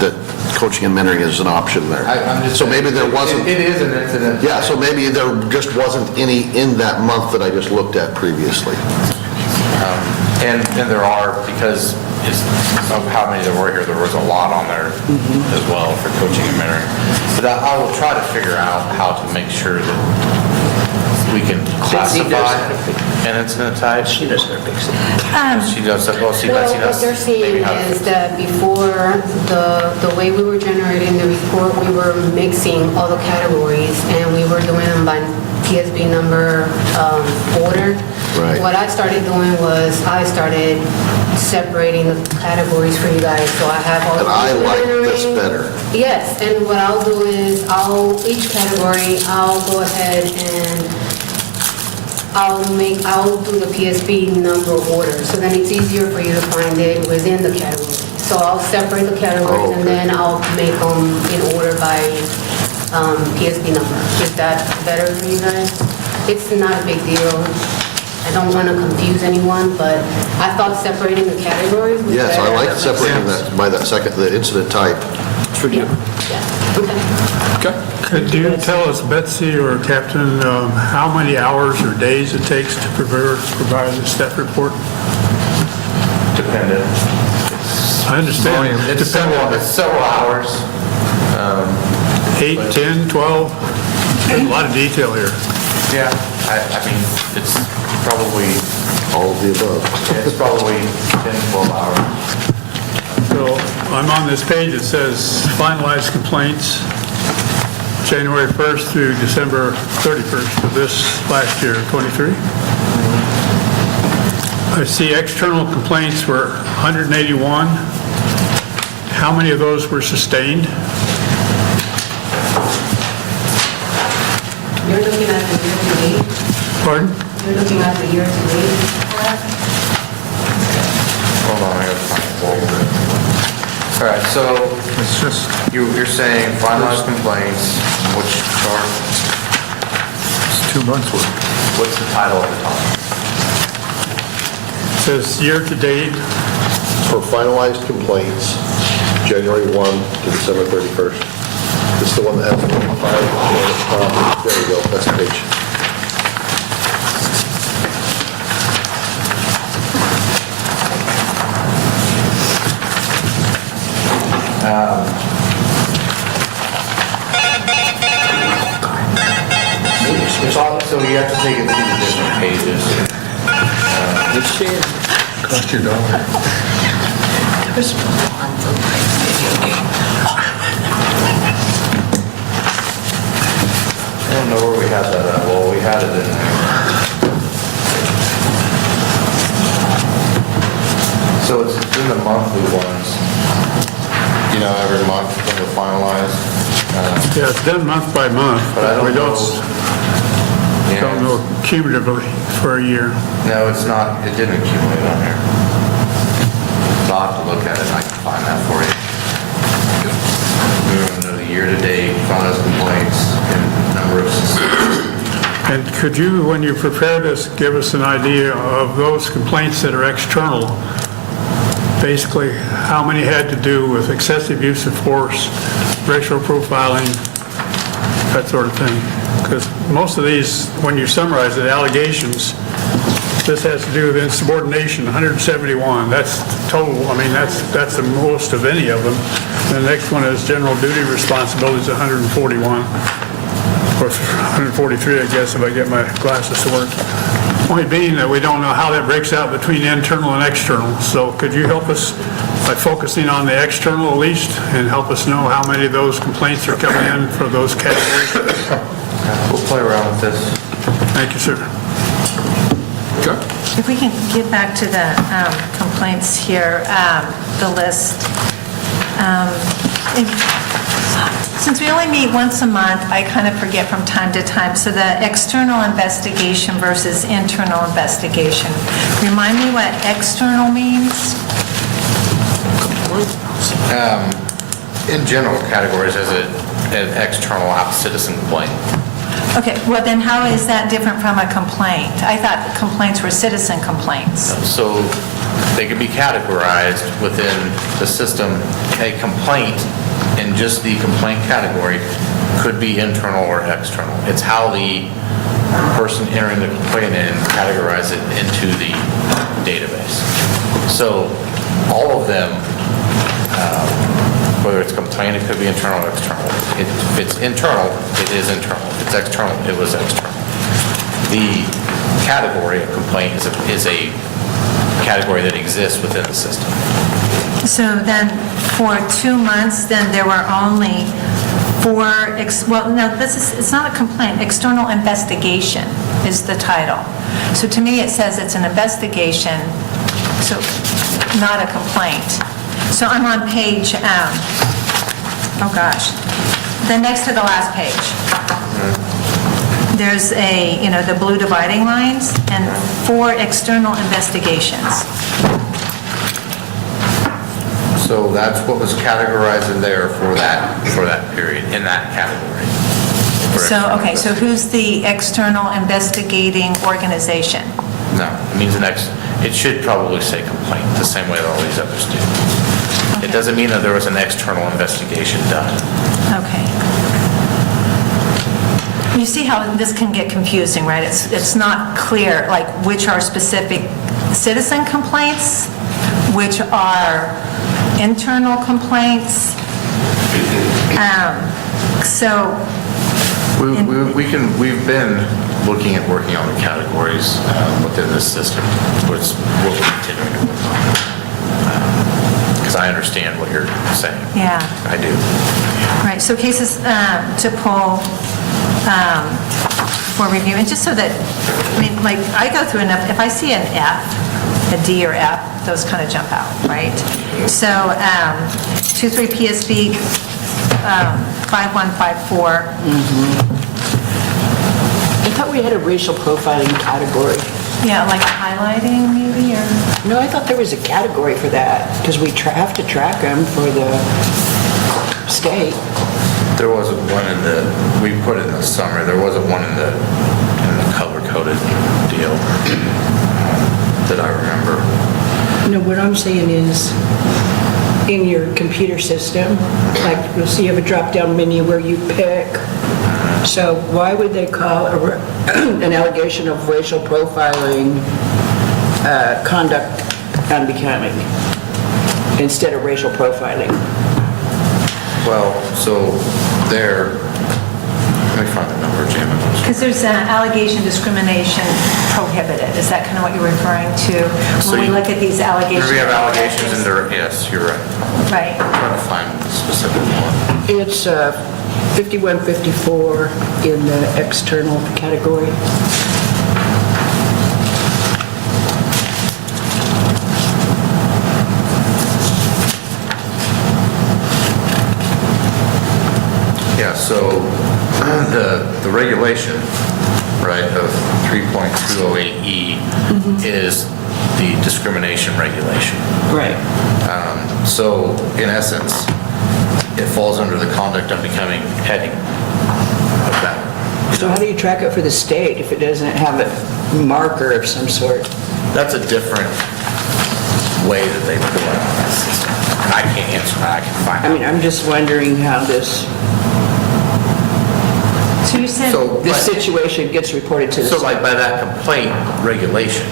that coaching and mentoring is an option there. So maybe there wasn't. It is an incident. Yeah, so maybe there just wasn't any in that month that I just looked at previously. And there are, because of how many there were here, there was a lot on there as well for coaching and mentoring. But I will try to figure out how to make sure that we can classify an incident type. She knows how to fix it. She does, well, see, Well, Betsy what does. they're saying maybe how to is fix it. that before, the way we were generating the report, we were mixing all the categories, and we were doing them by PSB number order. Right. What I started doing was, I started separating the categories for you guys, so I have all the... And I like this mentoring. better. Yes, and what I'll do is, each category, I'll go ahead and I'll do the PSB number order, so then it's easier for you to find it within the category. So I'll separate the categories and then I'll make them in order by PSB number. Is that better for you guys? It's not a big deal. I don't want to confuse anyone, but I thought separating the categories was better. Yes, I like separating that by the incident type. Could you tell us, Betsy or Captain, how many hours or days it takes to provide a staff report? Dependent. I understand. It's several hours. 8, 10, 12? There's a lot of detail here. Yeah, I mean, it's probably, All of the above. it's probably 10, 12 hours. So I'm on this page that says finalized complaints, January 1st through December 31st of this last year, 23. I see external complaints were 181. How many of those were sustained? You're looking at the year-to-date? Pardon? You're looking at the year-to-date? Hold on, I gotta find it. All right, so It's just, you're saying finalized complaints, which chart, it's 2 months worth. what's the title at the top? It says year-to-date. For finalized complaints, January 1 to December 31st. This is the one that has the 5, there we go, that's the page. It's all, so you have to take it through the different pages. Cost you $1. I don't know where we had that at. Well, we had it in there. So it's in the monthly ones. You know, every month when they're finalized. Yeah, it's done month by month, But I but we don't don't know cumulatively for a year. No, it's not, it didn't accumulate on here. So I'll have to look at it and I can find that for you. We want to know the year-to-date, finalized complaints, and number of suspects. And could you, when you prepare this, give us an idea of those complaints that are external? Basically, how many had to do with excessive use of force, racial profiling, that sort of thing? Because most of these, when you summarize the allegations, this has to do with insubordination, 171. That's total, I mean, that's the most of any of them. The next one is general duty responsibilities, 141. Or 143, I guess, if I get my glasses to work. Point being that we don't know how that breaks out between internal and external. So could you help us by focusing on the external at least and help us know how many of those complaints are coming in for those categories? We'll play around with this. Thank you, sir. If we can get back to the complaints here, the list. Since we only meet once a month, I kind of forget from time to time. So the external investigation versus internal investigation. Remind me what external means? In general categories as an external citizen complaint. Okay, well then how is that different from a complaint? I thought complaints were citizen complaints. So they can be categorized within the system. A complaint in just the complaint category could be internal or external. It's how the person entering the complaint in categorize it into the database. So all of them, whether it's complaint, it could be internal or external. If it's internal, it is internal. If it's external, it was external. The category of complaint is a category that exists within the system. So then for 2 months, then there were only 4, well, no, it's not a complaint, external investigation is the title. So to me, it says it's an investigation, so not a complaint. So I'm on page, oh gosh, the next to the last page. There's the blue dividing lines and 4 external investigations. So that's what was categorized in there for that period, in that category. So, okay, so who's the external investigating organization? No, it means it should probably say complaint, the same way that all these others do. It doesn't mean that there was an external investigation done. Okay. You see how this can get confusing, right? It's not clear, like, which are specific citizen complaints, which are internal complaints. We've been looking at working on the categories within this system, which we're continuing to work on. because I understand what you're saying. Yeah. I do. Right, so cases to pull for review, and just so that, I mean, like, I go through enough, if I see an F, a D or F, those kind of jump out, right? So 23 PSB 5154. I thought we had a racial profiling category. Yeah, like highlighting maybe, or? No, I thought there was a category for that, because we have to track them for the state. There wasn't one in the, we put it in the summary, there wasn't one in the color-coded deal that I remember. No, what I'm saying is, in your computer system, like, you'll see you have a drop-down menu where you pick. So why would they call an allegation of racial profiling conduct unbecoming instead of racial profiling? Well, so there, let me find the number, Jim. Because there's allegation discrimination prohibited. Is that kind of what you're referring to? When we look at these allegations? We have allegations in there, yes, you're right. Right. I'm trying to find the specific one. It's 5154 in the external category. Yeah, so the regulation, right, of 3.208E is the discrimination regulation. Right. So in essence, it falls under the conduct unbecoming heading of that. So how do you track it for the state if it doesn't have a marker of some sort? That's a different way that they pull it out of the system. And I can't answer that, I can find I out. mean, I'm just wondering how this So you said, situation gets reported to the So state. like by that complaint regulation,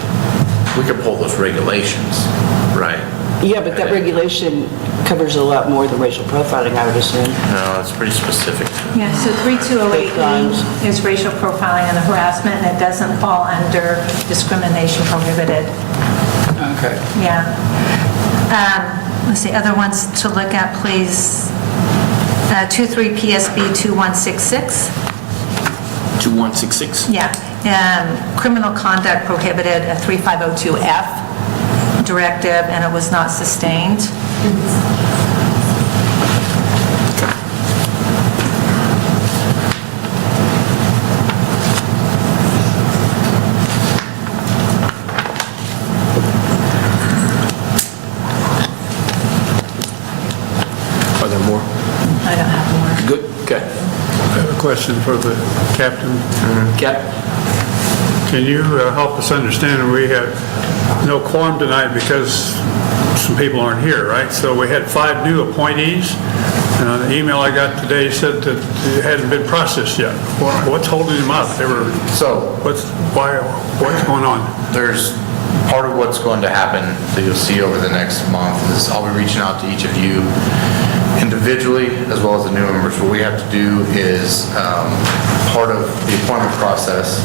we could pull those regulations, right? Yeah, but that regulation covers a lot more than racial profiling, I would assume. No, it's pretty specific. yeah, so 3208E is racial profiling and harassment, and it doesn't fall under discrimination prohibited. Okay. Yeah. Let's see, other ones to look at, please. 23 PSB 2166. 2166? Yeah. Criminal conduct prohibited, a 3502F directive, and it was not sustained. Are there more? I don't have more. Good, okay. I have a question for the captain. Cap? Can you help us understand, we had no quorum tonight because some people aren't here, right? So we had 5 new appointees, and the email I got today said that it hadn't been processed yet. What's holding them up? What's going on? There's part of what's going to happen that you'll see over the next month is I'll be reaching out to each of you individually as well as the new members. What we have to do is part of the appointment process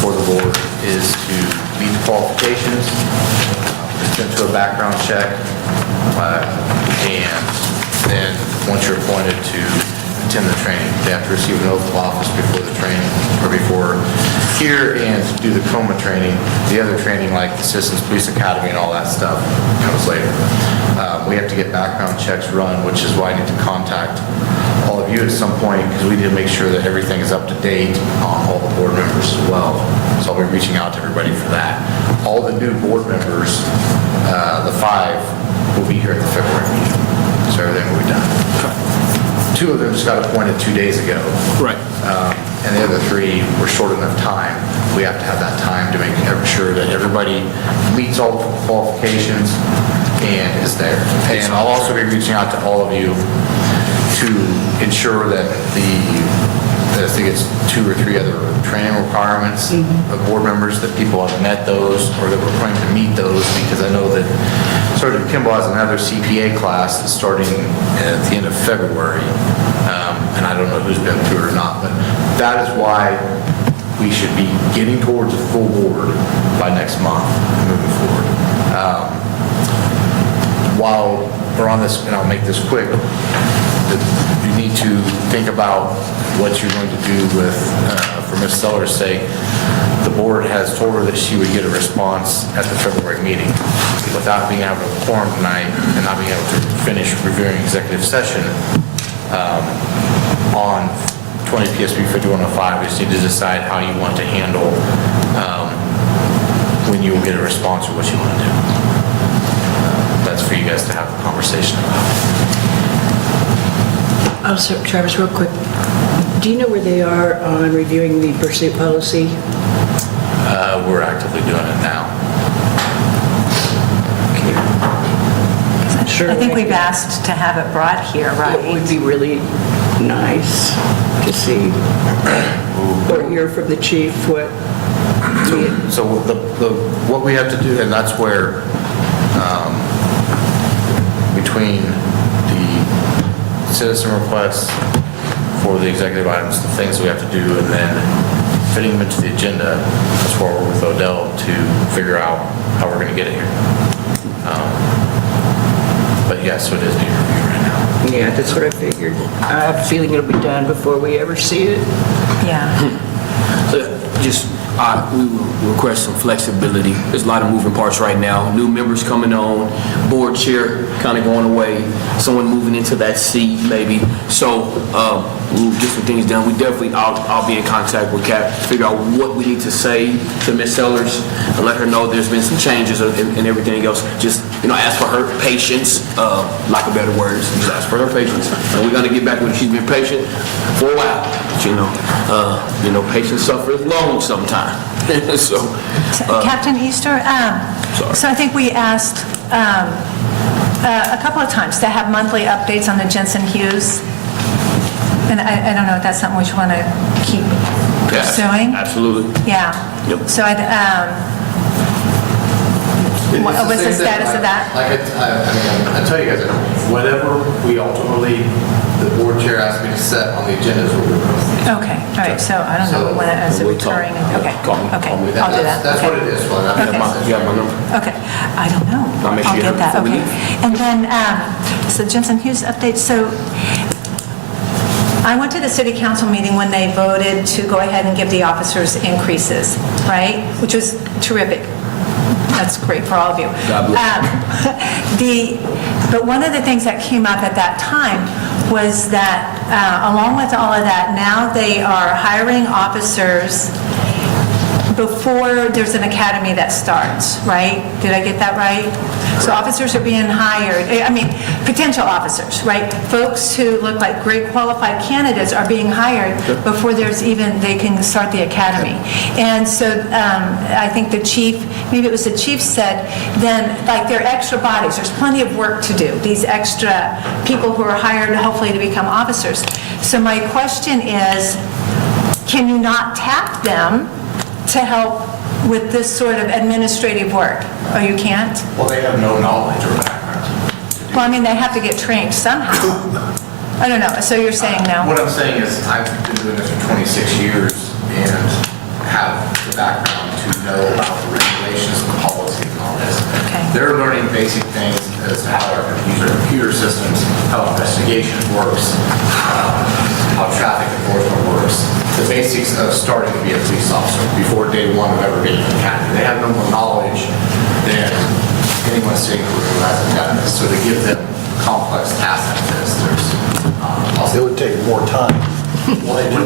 for the board is to meet the qualifications, get into a background check, and then once you're appointed to attend the training, they have to receive an oath of office before the training, or before here, and do the COMA training. The other training, like the Citizens Police Academy and all that stuff, comes later. We have to get background checks run, which is why I need to contact all of you at some point, because we need to make sure that everything is up to date on all the board members as well. So I'll be reaching out to everybody for that. All the new board members, the 5, will be here at the February meeting. So everything will be done. 2 of them just got appointed 2 days ago. Right. And the other 3 were short enough time. We have to have that time to make sure that everybody meets all the qualifications and is there. And I'll also be reaching out to all of you to ensure that I think it's 2 or 3 other training requirements of board members, that people have met those or that we're planning to meet those, because I know that Sergeant Kimball has another CPA class that's starting at the end of February, and I don't know who's been through it or not, but that is why we should be getting towards a full board by next month moving forward. while we're on this, and I'll make this quick, that you need to think about what you're going to do with, for Ms. Seller's sake. The board has told her that she would get a response at the February meeting. Without being able to quorum tonight and not being able to finish reviewing executive session on 20 PSB 5105, we just need to decide how you want to handle when you will get a response or what you want to do. That's for you guys to have a conversation about. Also, Travis, real quick, do you know where they are on reviewing the pursuit policy? We're actively doing it now. I think we've asked to have it brought here, right? It would be really nice to see or hear from the chief what. So what we have to do, and that's where between the citizen requests for the executive items, the things we have to do, and then fitting them into the agenda, that's where we're with Odell to figure out how we're going to get it here. But yes, so it is being reviewed right now. Yeah, that's what I figured. I have a feeling it'll be done before we ever see it. Yeah. So just, we will request some flexibility. There's a lot of moving parts right now. New members coming on, board chair kind of going away, someone moving into that seat maybe. So we'll get some things done. We definitely, I'll be in contact with Cap, figure out what we need to say to Ms. Sellers and let her know there's been some changes and everything else. Just, ask for her patience, lack of better words, just ask for her patience. And we're going to get back with her. She's been patient for a while. But, patience suffers long sometimes. So, Captain Easter, so I think we asked a couple of times to have monthly updates on the Jensen Hughes. And I don't know if that's something we should want to keep pursuing. Absolutely. Yeah. Yep. So what was the status of that? Like I tell you guys, whatever we ultimately, the board chair asked me to set on the agenda is what we're going to do. Okay, all right, so I don't know when as a recurring, okay, okay, I'll do that. That's what it is. Well, I mean, Okay. You got my number? Okay, I don't know. I'll make sure you get have it that, before we okay. And then, so Jensen Hughes update, so I went to the city council meeting when they voted to go ahead and give the officers increases, right? Which was terrific. That's great for all of you. God bless. But one of the things that came up at that time was that along with all of that, now they are hiring officers before there's an academy that starts, right? Did I get that right? So officers are being hired, potential officers, right? Folks who look like great qualified candidates are being hired before they can start the academy. And so I think the chief, maybe it was the chief said, then like they're extra bodies, there's plenty of work to do, these extra people who are hired hopefully to become officers. So my question is, can you not tap them to help with this sort of administrative work? Oh, you can't? Well, they have no knowledge or background. Well, they have to get trained somehow. I don't know, so you're saying no? What I'm saying is I've been doing this for 26 years and have the background to know about the regulations and policies and all this. Okay. They're learning basic things as to how our computer systems, how investigation works, how traffic enforcement works, the basics of starting to be a police officer before day one of ever being in the academy. They have no more knowledge than anyone sitting in the room who hasn't done this. So to give them complex tasks like this, It would take more time. well, they do.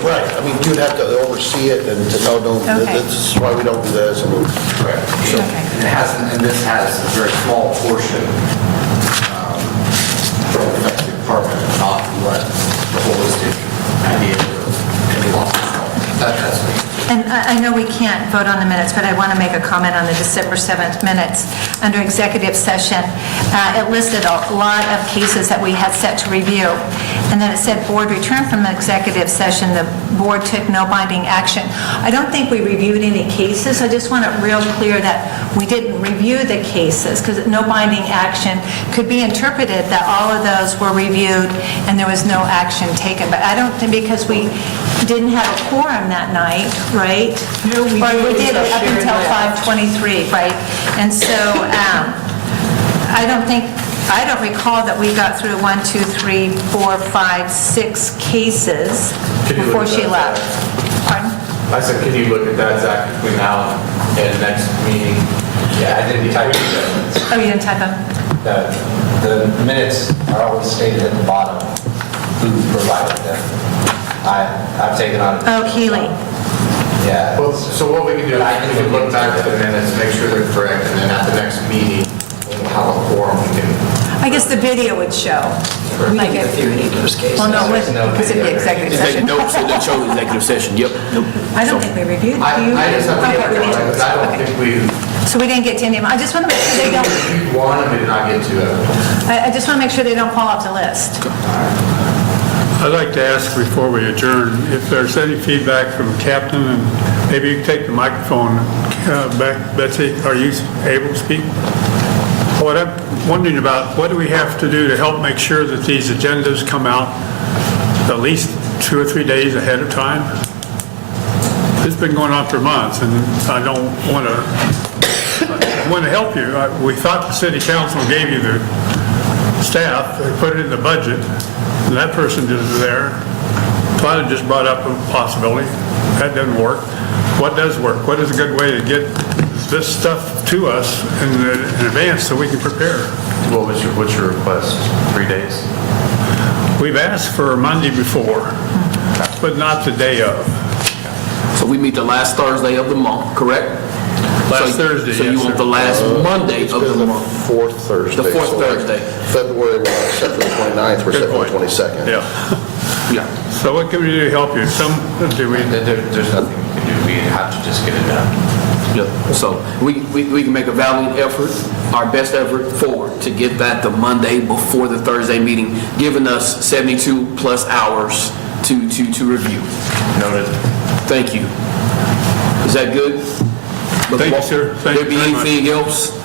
Right, you'd have to oversee it and to know, Okay. this is why we don't do this. Correct. So, and this has a very small portion from the effective department, and not what the holistic idea of any law. That's me. And I know we can't vote on the minutes, but I want to make a comment on the December 7th minutes. Under executive session, it listed a lot of cases that we had set to review. And then it said, board returned from the executive session, the board took no binding action. I don't think we reviewed any cases. I just want it real clear that we didn't review the cases, because no binding action could be interpreted that all of those were reviewed and there was no action taken. But I don't think, because we didn't have a quorum that night, right? No, we Or we did did it up Sharon until left. 5:23, right? And so I don't recall that we got through 1, 2, 3, 4, 5, 6 cases Could you before look at she that, left. Pardon? I said, can you look at that, Zach, between now and next meeting? Yeah, I didn't type it. Oh, you didn't type them? The minutes are always stated at the bottom who provided them. I've taken on. Oh, Keely. Yeah. Well, so what we can do, we can look back at the minutes, make sure they're correct, and then at the next meeting, when we'll have a quorum, we can. I guess the video would show. Like if you need those cases. Well, no, it wouldn't, because it'd be executive session. Nope, so they show executive session, yep, nope. I don't think we reviewed, do you? I just have to Okay, look we at it, didn't. because I don't Okay. think we, So we didn't get to any of them. I just want to make sure they don't, one, and we did not get to it. I just want to make sure they don't fall off the list. I'd like to ask before we adjourn, if there's any feedback from the captain, and maybe you can take the microphone back. Betsy, are you able to speak? What I'm wondering about, what do we have to do to help make sure that these agendas come out at least 2 or 3 days ahead of time? It's been going on for months, and I don't want to help you. We thought the city council gave you the staff, they put it in the budget, and that person is there. Clyde just brought up a possibility. That doesn't work. What does work? What is a good way to get this stuff to us in advance so we can prepare? What's your request? 3 days? We've asked for Monday before, but not the day of. So we meet the last Thursday of the month, correct? Last So- Thursday, So you yes, want sir. the last Monday It's of the been the month? fourth Thursday. The fourth so like Thursday. February, we're set for the 29th, we're set for the 22nd. Yeah. Yeah. So what can we do to help you? There's nothing we can do. We have to just get it done. Yeah, so we can make a valiant effort, our best effort forward to get that the Monday before the Thursday meeting, giving us 72 plus hours to review. Noted. Thank you. Is that good? Thank you, sir. Thank There be you very much. anything else?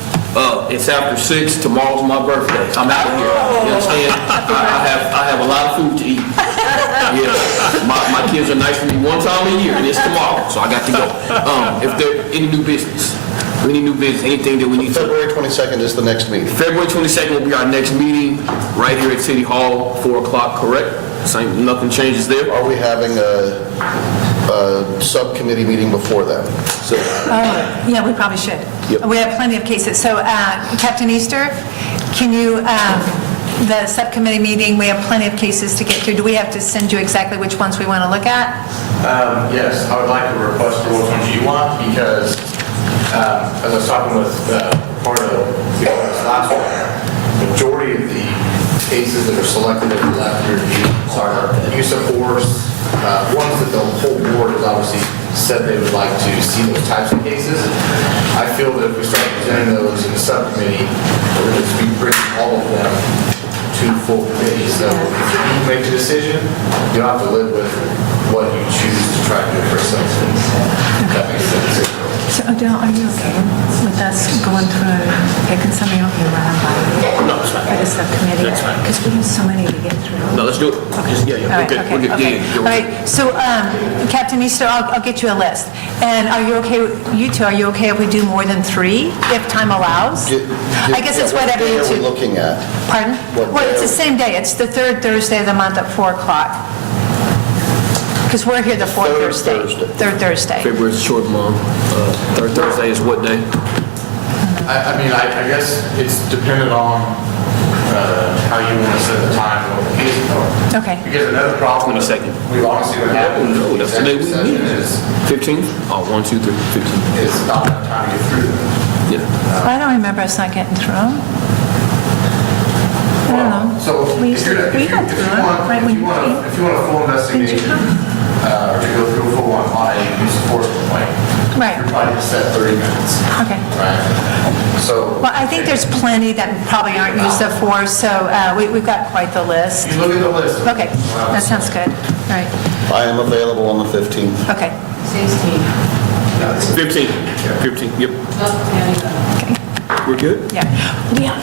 It's after 6, tomorrow's my birthday. I'm out of here. You understand? I have a lot of food to eat. Yeah, my kids are nice to me one time a year, and it's tomorrow, so I got to go. If there any new business, anything that we need to... February 22nd is the next meeting. February 22nd will be our next meeting, right here at City Hall, 4 o'clock, correct? Same, nothing changes there? Are we having a subcommittee meeting before that? So Yeah, we probably should. Yep. We have plenty of cases. So Captain Easter, can you, the subcommittee meeting, we have plenty of cases to get through. Do we have to send you exactly which ones we want to look at? Yes, I would like to request for which ones you want, because as I was talking with Ricardo last week, majority of the cases that are selected and left review are use of force, ones that the whole board has obviously said they would like to see those types of cases. I feel that if we start presenting those in the subcommittee, we're going to be bringing all of them to full committee. So if you make the decision, you'll have to live with what you choose to try to do for substance. If that makes sense. So Adele, are you okay with us going through, picking something up and running by? No, it's fine. By the subcommittee? That's fine. Because we have so many to get through. No, let's do it. Just, yeah, All we're right, good. okay, We're good. okay. Yeah, All right, so Captain Easter, I'll get you a list. And are you okay, you two, are you okay if we do more than 3, if time allows? I guess it's whatever you What day are we two. looking at? Pardon? What Well, it's day? the same day. It's the third Thursday of the month at 4 o'clock. Because we're here the fourth Third Thursday. Thursday. Third Thursday. February's a short month. Third Thursday is what day? I mean, I guess it's dependent on how you want to set the time and what the cases are. Okay. Because another problem. 22nd. We've honestly been having No, with that's the day we executive meet. session is 15th? Oh, 1, 2, 3, 15. it's not enough time to get through them. Yeah. I don't remember us not getting through them. I don't know. So We if you're, we got through them, right when you came. if you want a full investigation, or to go through a full one on a use of force complaint, Right. you're probably just set 30 minutes, Okay. right? So. Well, I think there's plenty that probably aren't used up for, so we've got quite the list. You look at the list. Okay, that sounds good. All right, I am available on the 15th. okay. 16. 15. 15, yep. We're good? Yeah. Yeah.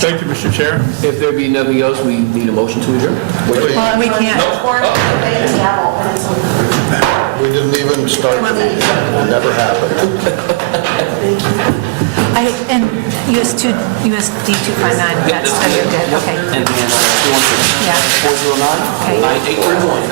Thank you, Mr. Chair. If there be nothing else, we need a motion to adjourn. Well, we can't. We didn't even start the meeting. It never happened. I And USD 259, that's, you're good, okay. And then 216 Yeah. 409 Okay. 9831.